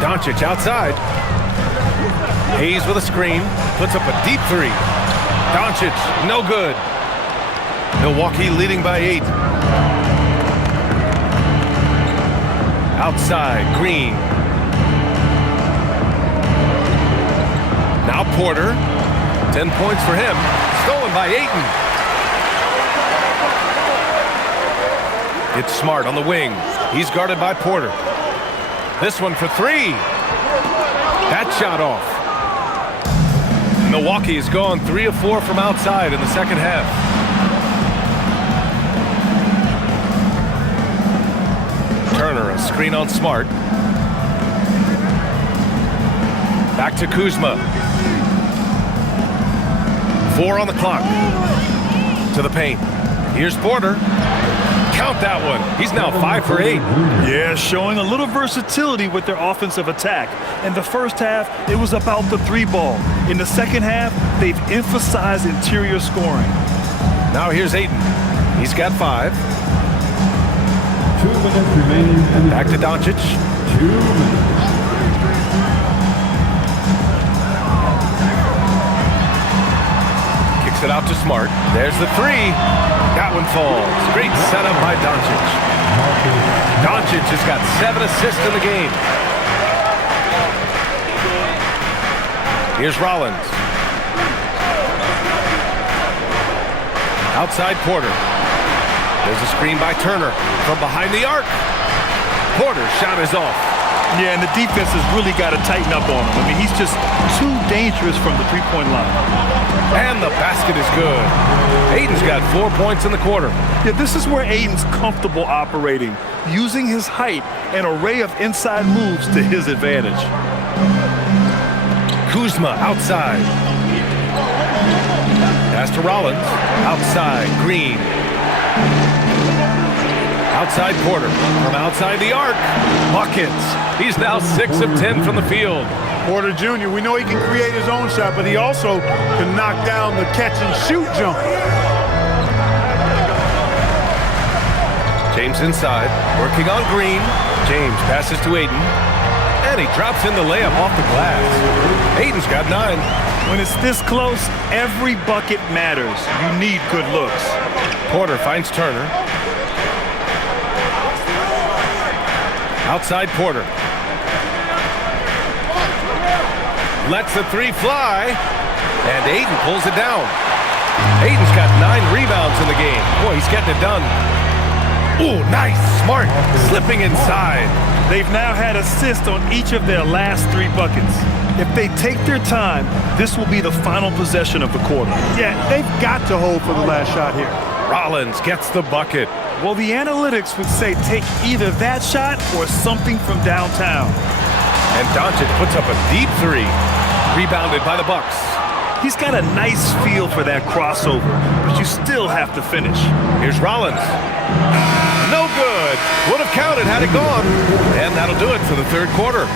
Doncic outside. Hayes with a screen, puts up a deep 3. Doncic, no good. Milwaukee leading by 8. Outside, Green. Now Porter. 10 points for him. Stolen by Ayton. It's Smart on the wing. He's guarded by Porter. This one for 3. That shot off. Milwaukee has gone 3 of 4 from outside in the second half. Turner, a screen on Smart. Back to Kuzma. 4 on the clock. To the paint. Here's Porter. Count that one. He's now 5 for 8. Yeah, showing a little versatility with their offensive attack. In the first half, it was about the 3 ball. In the second half, they've emphasized interior scoring. Now here's Ayton. He's got 5. 2 minutes remaining. Back to Doncic. 2 minutes. It out to Smart. There's the 3. That one falls. Great setup by Doncic. Doncic has got 7 assists in the game. Here's Rollins. Outside Porter. There's a screen by Turner from behind the arc. Porter's shot is off. Yeah, and the defense has really got to tighten up on him. I mean, he's just too dangerous from the three-point line. And the basket is good. Ayton's got 4 points in the quarter. Yeah, this is where Ayton's comfortable operating, using his height and array of inside moves to his advantage. Kuzma outside. Pass to Rollins. Outside, Green. outside Porter. From outside the arc. Buckets. He's now 6 of 10 from the field. Porter Jr., we know he can create his own shot, but he also can knock down the catch-and-shoot jumper. James inside, working on Green. James passes to Ayton. And he drops in the layup off the glass. Ayton's got 9. When it's this close, every bucket matters. You need good looks. Porter finds Turner. Outside Porter. Lets the 3 fly. And Ayton pulls it down. Ayton's got 9 rebounds in the game. Boy, he's getting it done. Ooh, nice. Smart. Slipping inside. They've now had assists on each of their last 3 buckets. If they take their time, this will be the final possession of the quarter. Yeah, they've got to hold for the last shot here. Rollins gets the bucket. Well, the analytics would say take either that shot or something from downtown. And Doncic puts up a deep 3. Rebounded by the Bucks. He's got a nice feel for that crossover, but you still have to finish. Here's Rollins. No good. Would have counted had it gone. And that'll do it for the third quarter.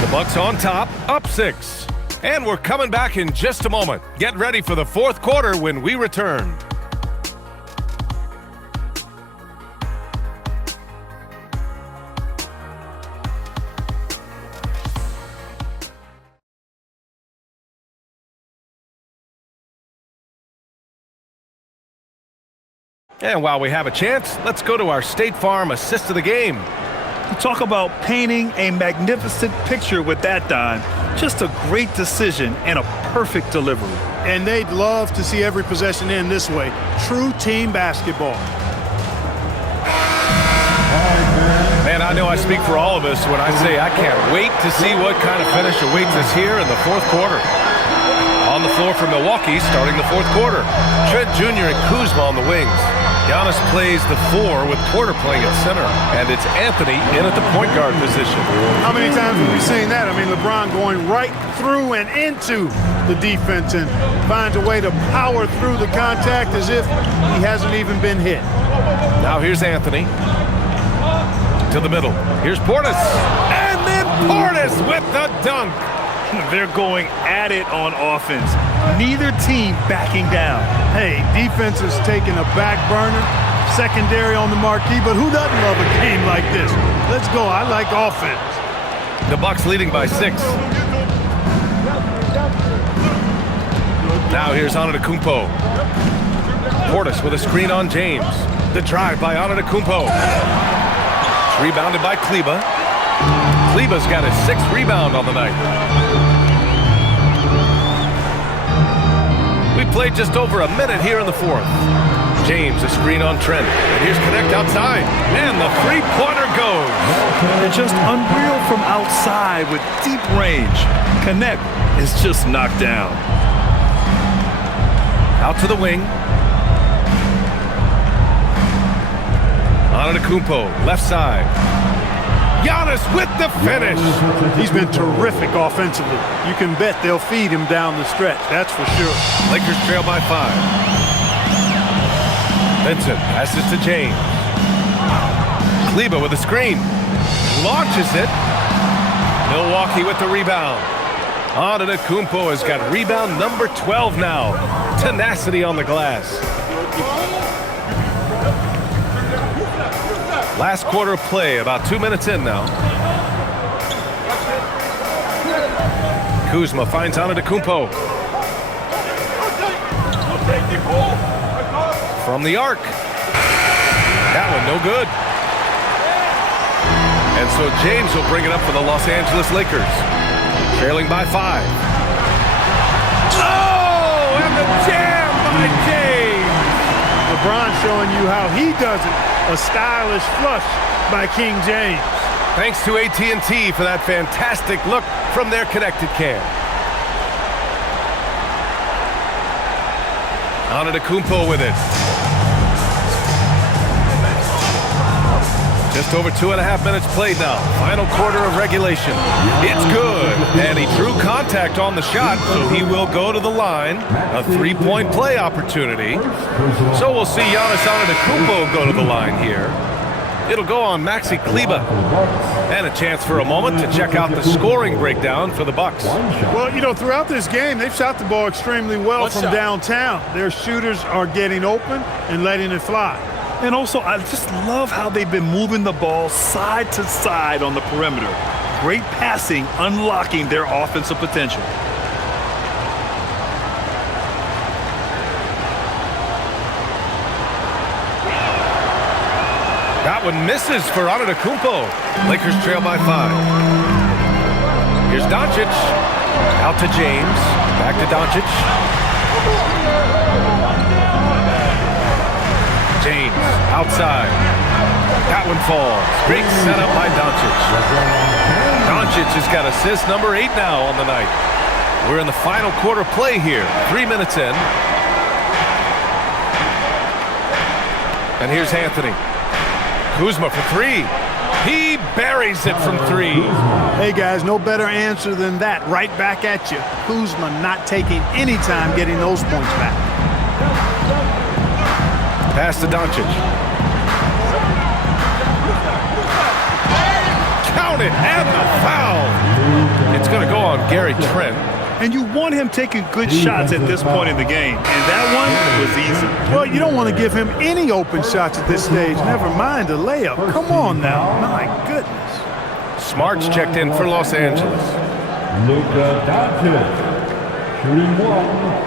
The Bucks on top, up 6. And we're coming back in just a moment. Get ready for the fourth quarter when we return. And while we have a chance, let's go to our State Farm assist of the game. You talk about painting a magnificent picture with that dime. Just a great decision and a perfect delivery. And they'd love to see every possession end this way. True team basketball. Man, I know I speak for all of us when I say I can't wait to see what kind of finish awaits us here in the fourth quarter. On the floor for Milwaukee, starting the fourth quarter. Trent Jr. and Kuzma on the wings. Giannis plays the 4 with Porter playing at center. And it's Anthony in at the point guard position. How many times have we seen that? I mean, LeBron going right through and into the defense and finds a way to power through the contact as if he hasn't even been hit. Now here's Anthony. To the middle. Here's Portis. And then Portis with the dunk. They're going at it on offense. Neither team backing down. Hey, defense is taking a back burner, secondary on the marquee, but who doesn't love a game like this? Let's go. I like offense. The Bucks leading by 6. Now here's Antetokounmpo. Portis with a screen on James. The drive by Antetokounmpo. It's rebounded by Kleber. Kleber's got his 6th rebound on the night. We played just over a minute here in the fourth. James, a screen on Trent. And here's Connect outside. And the 3-pointer goes. They're just unreal from outside with deep range. Connect is just knocked down. Out to the wing. Antetokounmpo, left side. Giannis with the finish. He's been terrific offensively. You can bet they'll feed him down the stretch, that's for sure. Lakers trail by 5. Vincent passes to James. Kleber with a screen. Launches it. Milwaukee with the rebound. Antetokounmpo has got rebound number 12 now. Tenacity on the glass. Last quarter of play, about 2 minutes in now. Kuzma finds Antetokounmpo. From the arc. That one no good. And so James will bring it up for the Los Angeles Lakers. Trailing by 5. Oh, and the jam by James. LeBron showing you how he does it. A stylish flush by King James. Thanks to AT&T for that fantastic look from their connected cam. Antetokounmpo with it. Just over 2.5 minutes played now. Final quarter of regulation. It's good. And he drew contact on the shot, so he will go to the line. A 3-point play opportunity. So we'll see Giannis Antetokounmpo go to the line here. It'll go on Maxi Kleber. And a chance for a moment to check out the scoring breakdown for the Bucks. Well, you know, throughout this game, they've shot the ball extremely well from downtown. Their shooters are getting open and letting it fly. And also, I just love how they've been moving the ball side to side on the perimeter. Great passing, unlocking their offensive potential. That one misses for Antetokounmpo. Lakers trail by 5. Here's Doncic. Out to James. Back to Doncic. James outside. That one falls. Great setup by Doncic. Doncic has got assist number 8 now on the night. We're in the final quarter play here. 3 minutes in. And here's Anthony. Kuzma for 3. He buries it from 3. Hey, guys, no better answer than that. Right back at you. Kuzma not taking any time getting those points back. Pass to Doncic. Count it, and the foul. It's going to go on Gary Trent. And you want him taking good shots at this point in the game. And that one was easy. Well, you don't want to give him any open shots at this stage. Never mind a layup. Come on now. My goodness. Smart's checked in for Los Angeles. Luka Doncic, shooting 1.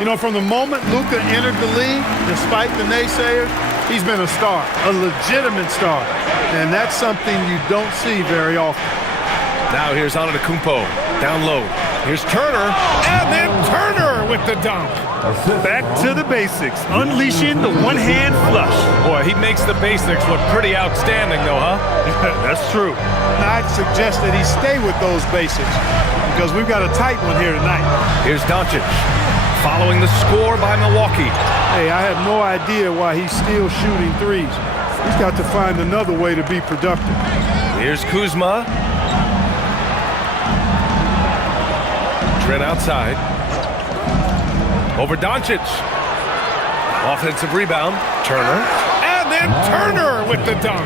You know, from the moment Luka entered the league, despite the naysayers, he's been a star, a legitimate star. And that's something you don't see very often. Now here's Antetokounmpo, down low. Here's Turner, and then Turner with the dunk. Back to the basics, unleashing the one-hand flush. Boy, he makes the basics look pretty outstanding, though, huh? That's true. I'd suggest that he stay with those basics because we've got a tight one here tonight. Here's Doncic, following the score by Milwaukee. Hey, I have no idea why he's still shooting threes. He's got to find another way to be productive. Here's Kuzma. Trent outside. Over Doncic. Offensive rebound. Turner. And then Turner with the dunk.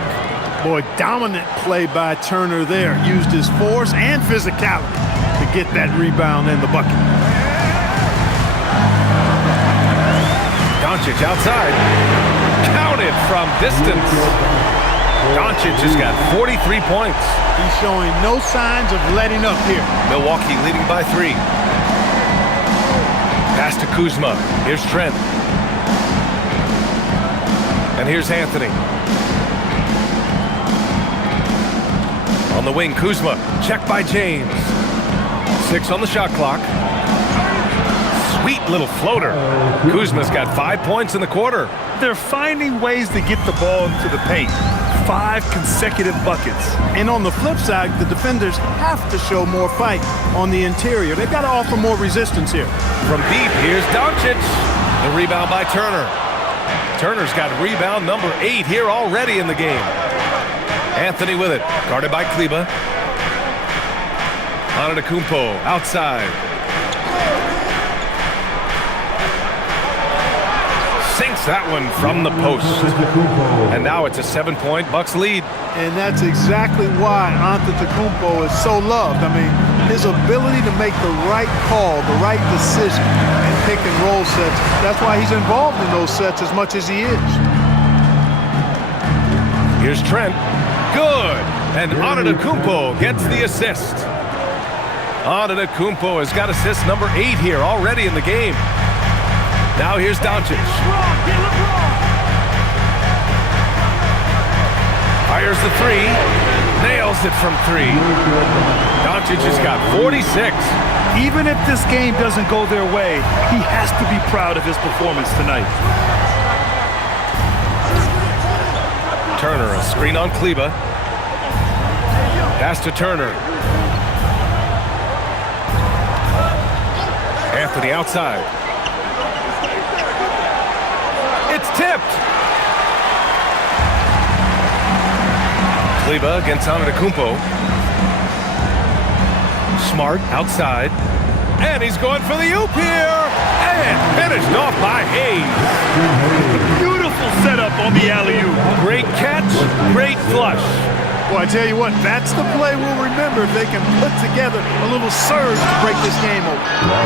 Boy, dominant play by Turner there. Used his force and physicality to get that rebound in the bucket. Doncic outside. Counted from distance. Doncic has got 43 points. He's showing no signs of letting up here. Milwaukee leading by 3. Pass to Kuzma. Here's Trent. And here's Anthony. On the wing, Kuzma. Checked by James. 6 on the shot clock. Sweet little floater. Kuzma's got 5 points in the quarter. They're finding ways to get the ball into the paint. 5 consecutive buckets. And on the flip side, the defenders have to show more fight on the interior. They've got to offer more resistance here. From deep, here's Doncic. The rebound by Turner. Turner's got rebound number 8 here already in the game. Anthony with it, guarded by Kleber. Antetokounmpo outside. Sinks that one from the post. And now it's a 7-point Bucks lead. And that's exactly why Antetokounmpo is so loved. I mean, his ability to make the right call, the right decision, and pick and roll sets. That's why he's involved in those sets as much as he is. Here's Trent. Good. And Antetokounmpo gets the assist. Antetokounmpo has got assist number 8 here already in the game. Now here's Doncic. Fires the 3. Nails it from 3. Doncic has got 46. Even if this game doesn't go their way, he has to be proud of his performance tonight. Turner, a screen on Kleber. Pass to Turner. Anthony outside. It's tipped. Kleber against Antetokounmpo. Smart outside. And he's going for the oop here. And finished off by Hayes. Beautiful setup on the alley-oop. Great catch, great flush. Well, I tell you what, that's the play we'll remember if they can put together a little surge to break this game open.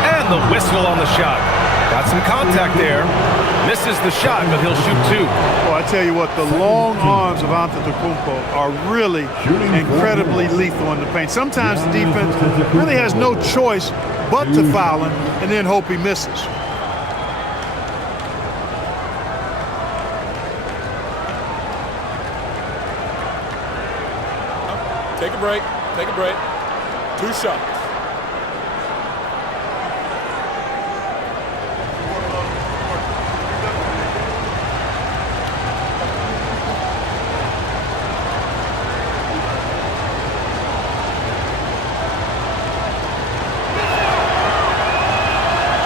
And the whistle on the shot. Got some contact there. Misses the shot, but he'll shoot two. Well, I tell you what, the long arms of Antetokounmpo are really incredibly lethal in the paint. Sometimes the defense really has no choice but to foul him and then hope he misses. Take a break. Take a break. 2 shots.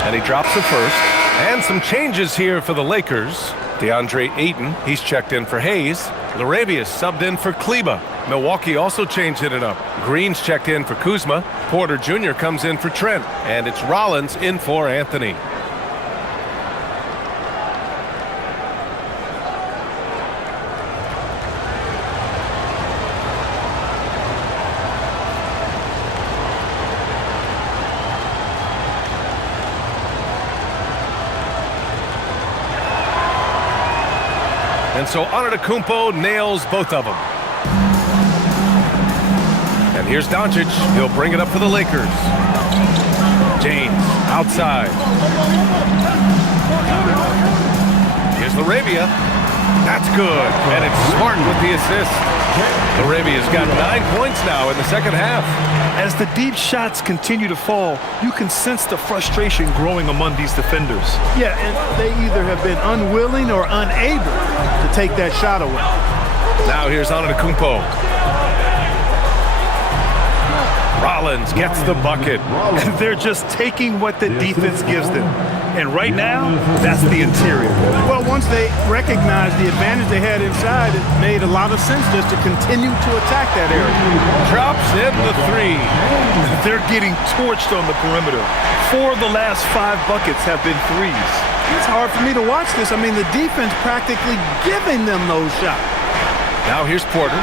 And he drops the first. And some changes here for the Lakers. DeAndre Ayton, he's checked in for Hayes. Larabia's subbed in for Kleba. Milwaukee also changed it up. Green's checked in for Kuzma. Porter Jr. comes in for Trent. And it's Rollins in for Anthony. And so Antetokounmpo nails both of them. And here's Doncic. He'll bring it up for the Lakers. James outside. Here's Larabia. That's good. And it's Smart with the assist. Larabia's got 9 points now in the second half. As the deep shots continue to fall, you can sense the frustration growing among these defenders. Yeah, and they either have been unwilling or unable to take that shot away. Now here's Antetokounmpo. Rollins gets the bucket. They're just taking what the defense gives them. And right now, that's the interior. Well, once they recognized the advantage they had inside, it made a lot of sense just to continue to attack that area. Drops in the three. They're getting torched on the perimeter. 4 of the last 5 buckets have been threes. It's hard for me to watch this. I mean, the defense practically giving them those shots. Now here's Porter.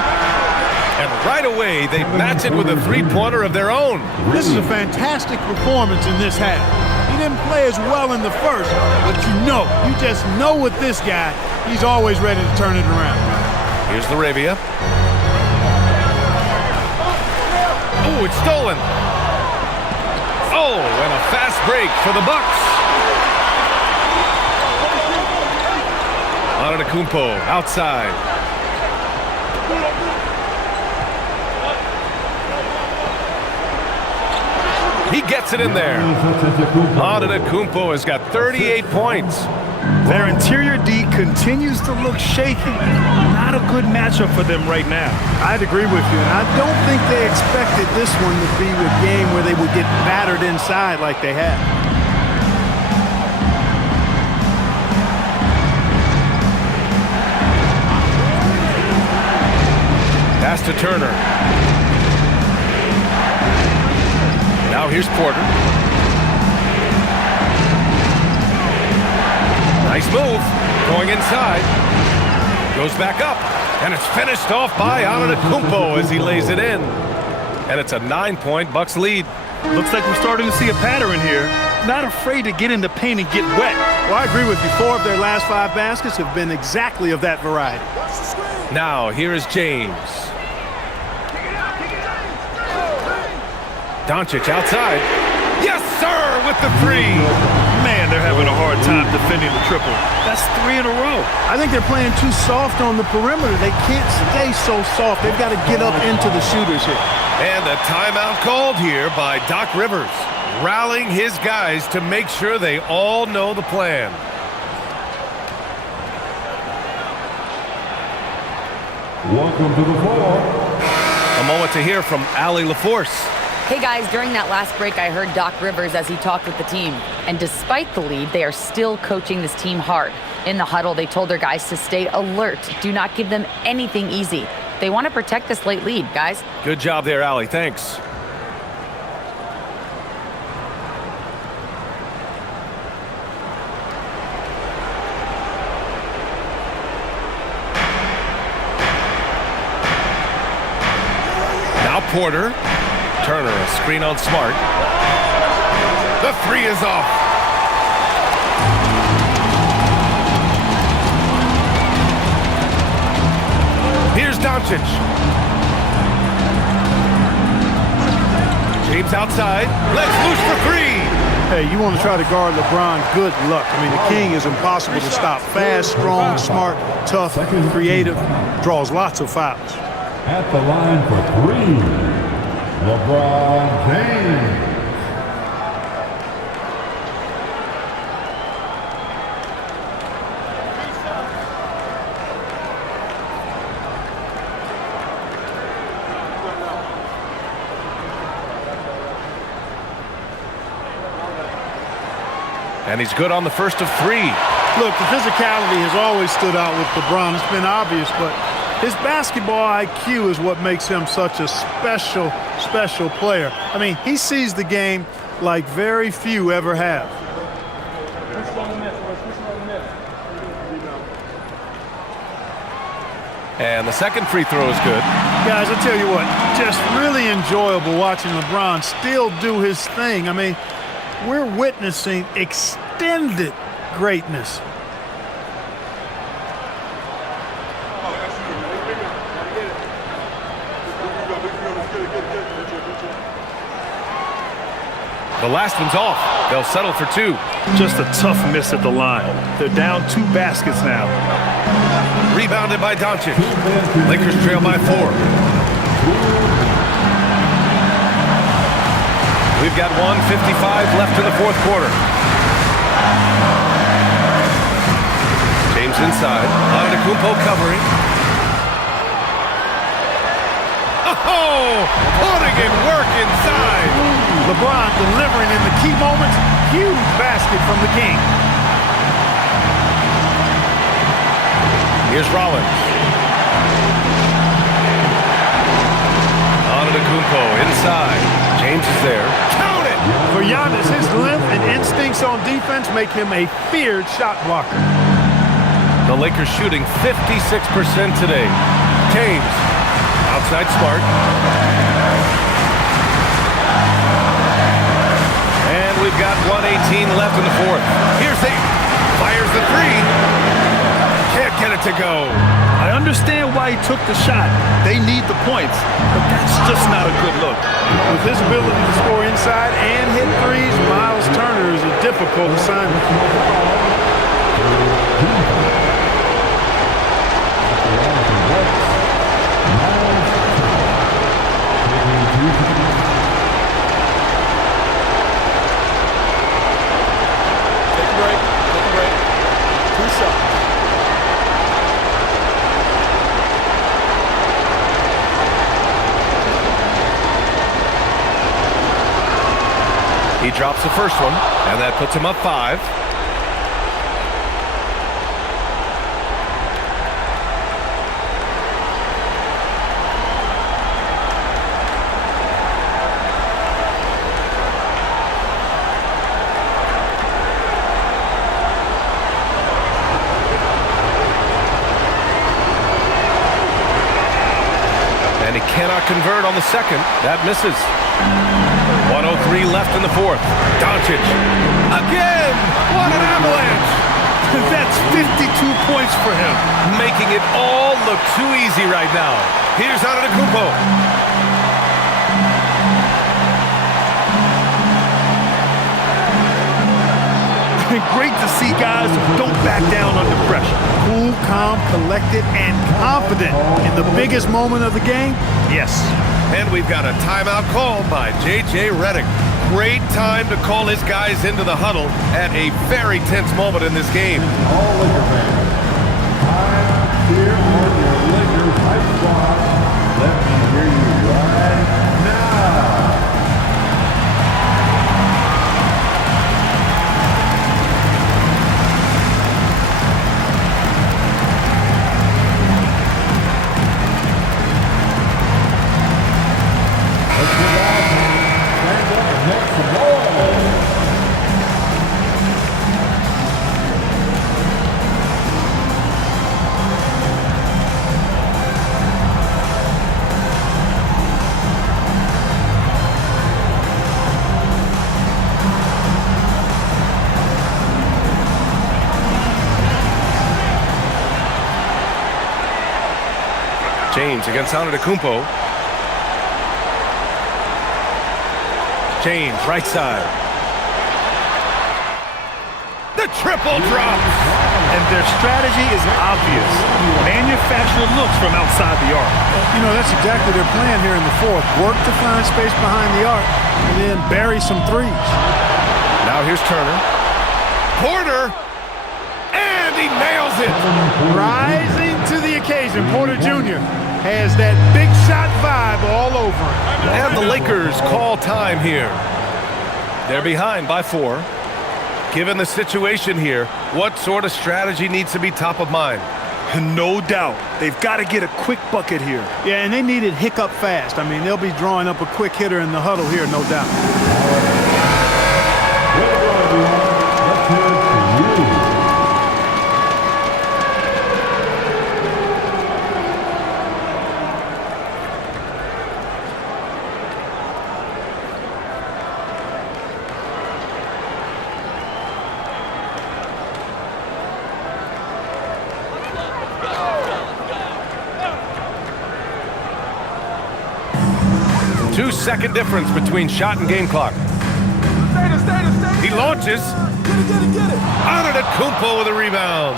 And right away, they match it with a three-pointer of their own. This is a fantastic performance in this half. He didn't play as well in the first, but you just know with this guy, he's always ready to turn it around. Here's Larabia. Oh, it's stolen. Oh, and a fast break for the Bucks. Antetokounmpo outside. He gets it in there. Antetokounmpo has got 38 points. Their interior D continues to look shaky. Not a good matchup for them right now. I'd agree with you, and I don't think they expected this one to be a game where they would get battered inside like they have. Pass to Turner. Now here's Porter. Nice move. Going inside. Goes back up. And it's finished off by Antetokounmpo as he lays it in. And it's a 9-point Bucks lead. Looks like we're starting to see a pattern here. Not afraid to get in the paint and get wet. Well, I agree with you. 4 of their last 5 baskets have been exactly of that variety. Now here is James. Doncic outside. Yes, sir, with the three. Man, they're having a hard time defending the triple. That's 3 in a row. I think they're playing too soft on the perimeter. They can't stay so soft. They've got to get up into the shooters here. And a timeout called here by Doc Rivers, rallying his guys to make sure they all know the plan. Welcome to the floor. A moment to hear from Allie LaForce. Hey guys, during that last break, I heard Doc Rivers as he talked with the team. And despite the lead, they are still coaching this team hard. In the huddle, they told their guys to stay alert. Do not give them anything easy. They want to protect this late lead, guys. Good job there, Allie. Thanks. Porter. Turner, a screen on Smart. The three is off. Here's Doncic. James outside. Let's loose for three. Hey, you want to try to guard LeBron, good luck. I mean, the king is impossible to stop. Fast, strong, smart, tough, creative, draws lots of fouls. At the line for three, LeBron James. And he's good on the first of three. Look, the physicality has always stood out with LeBron. It's been obvious, but his basketball IQ is what makes him such a special player. I mean, he sees the game like very few ever have. And the second free throw is good. Guys, I tell you what, just really enjoyable watching LeBron still do his thing. I mean, we're witnessing extended greatness. The last one's off. They'll settle for two. Just a tough miss at the line. They're down 2 baskets now. Rebounded by Doncic. Lakers trail by 4. We've got 1:55 left in the fourth quarter. James inside. Antetokounmpo covering. Oh, putting in work inside. LeBron delivering in the key moments. Huge basket from the king. Here's Rollins. Antetokounmpo inside. James is there. Count it! For Giannis, his length and instincts on defense make him a feared shot blocker. The Lakers shooting 56% today. James, outside Smart. And we've got 1:18 left in the fourth. Here's Hayden. Fires the three. Can't get it to go. I understand why he took the shot. They need the points, but that's just not a good look. With his ability to score inside and hit threes, Miles Turner is a difficult assignment. Take a break. Take a break. 2 shots. He drops the first one, and that puts him up 5. And he cannot convert on the second. That misses. 1:03 left in the fourth. Doncic. Again! What an avalanche! That's 52 points for him. Making it all look too easy right now. Here's Antetokounmpo. Great to see guys who don't back down under pressure. Cool, calm, collected, and confident in the biggest moment of the game. Yes. And we've got a timeout call by J.J. Redick. Great time to call his guys into the huddle at a very tense moment in this game. All Laker fans, time here on your Lakers hype squad. Let me hear you right now. James against Antetokounmpo. James, right side. The triple drops. And their strategy is obvious. Manufacture looks from outside the arc. You know, that's exactly their plan here in the fourth. Work to find space behind the arc and then bury some threes. Now here's Turner. Porter. And he nails it. Rising to the occasion. Porter Jr. has that big shot vibe all over him. And the Lakers call time here. They're behind by 4. Given the situation here, what sort of strategy needs to be top of mind? No doubt. They've got to get a quick bucket here. Yeah, and they need it hiccup fast. I mean, they'll be drawing up a quick hitter in the huddle here, no doubt. Let's hear it for you. 2-second difference between shot and game clock. He launches. Antetokounmpo with a rebound.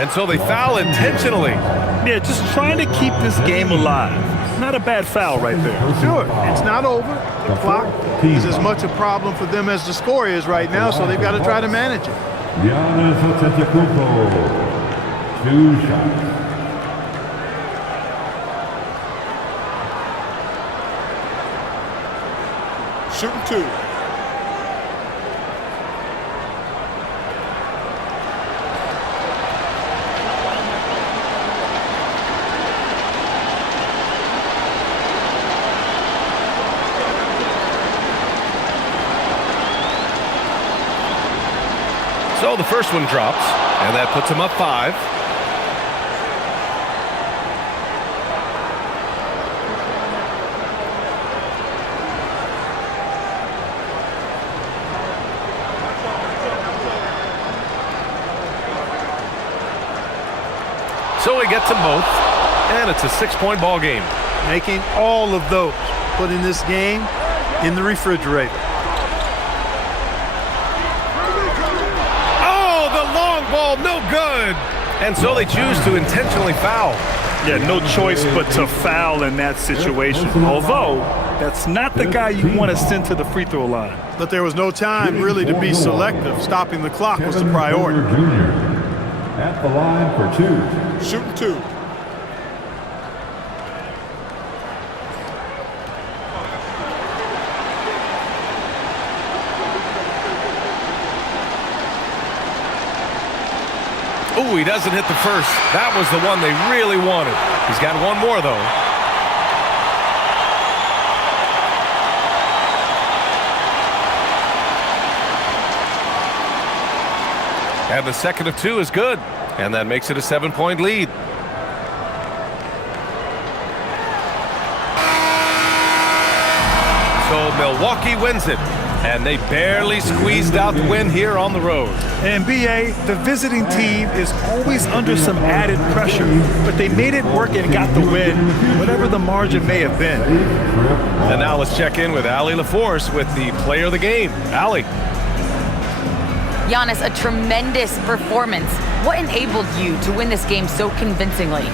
And so they foul intentionally. Yeah, just trying to keep this game alive. Not a bad foul right there. Sure, it's not over. The clock is as much a problem for them as the score is right now, so they've got to try to manage it. Giannis Antetokounmpo, 2 shots. Shooting 2. So the first one drops, and that puts him up 5. So he gets them both, and it's a 6-point ball game. Making all of those, putting this game in the refrigerator. Oh, the long ball, no good. And so they choose to intentionally foul. Yeah, no choice but to foul in that situation. Although, that's not the guy you want to send to the free throw line. But there was no time really to be selective. Stopping the clock was the priority. Jr. at the line for 2. Shooting 2. Oh, he doesn't hit the first. That was the one they really wanted. He's got one more, though. And the second of 2 is good. And that makes it a 7-point lead. So Milwaukee wins it. And they barely squeezed out the win here on the road. NBA, the visiting team is always under some added pressure, but they made it work and got the win, whatever the margin may have been. And now let's check in with Allie LaForce with the player of the game. Allie. Giannis, a tremendous performance. What enabled you to win this game so convincingly?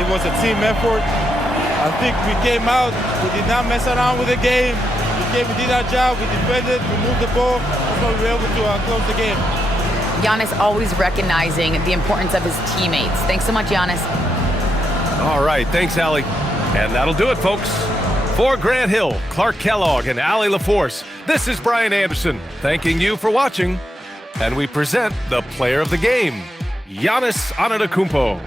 It was a team effort. I think we came out, we did not mess around with the game. We did our job, we defended, we moved the ball. That's why we were able to close the game. Giannis always recognizing the importance of his teammates. Thanks so much, Giannis. All right, thanks, Allie. And that'll do it, folks. For Grant Hill, Clark Kellogg, and Allie LaForce, this is Brian Anderson, thanking you for watching. And we present the player of the game, Giannis Antetokounmpo.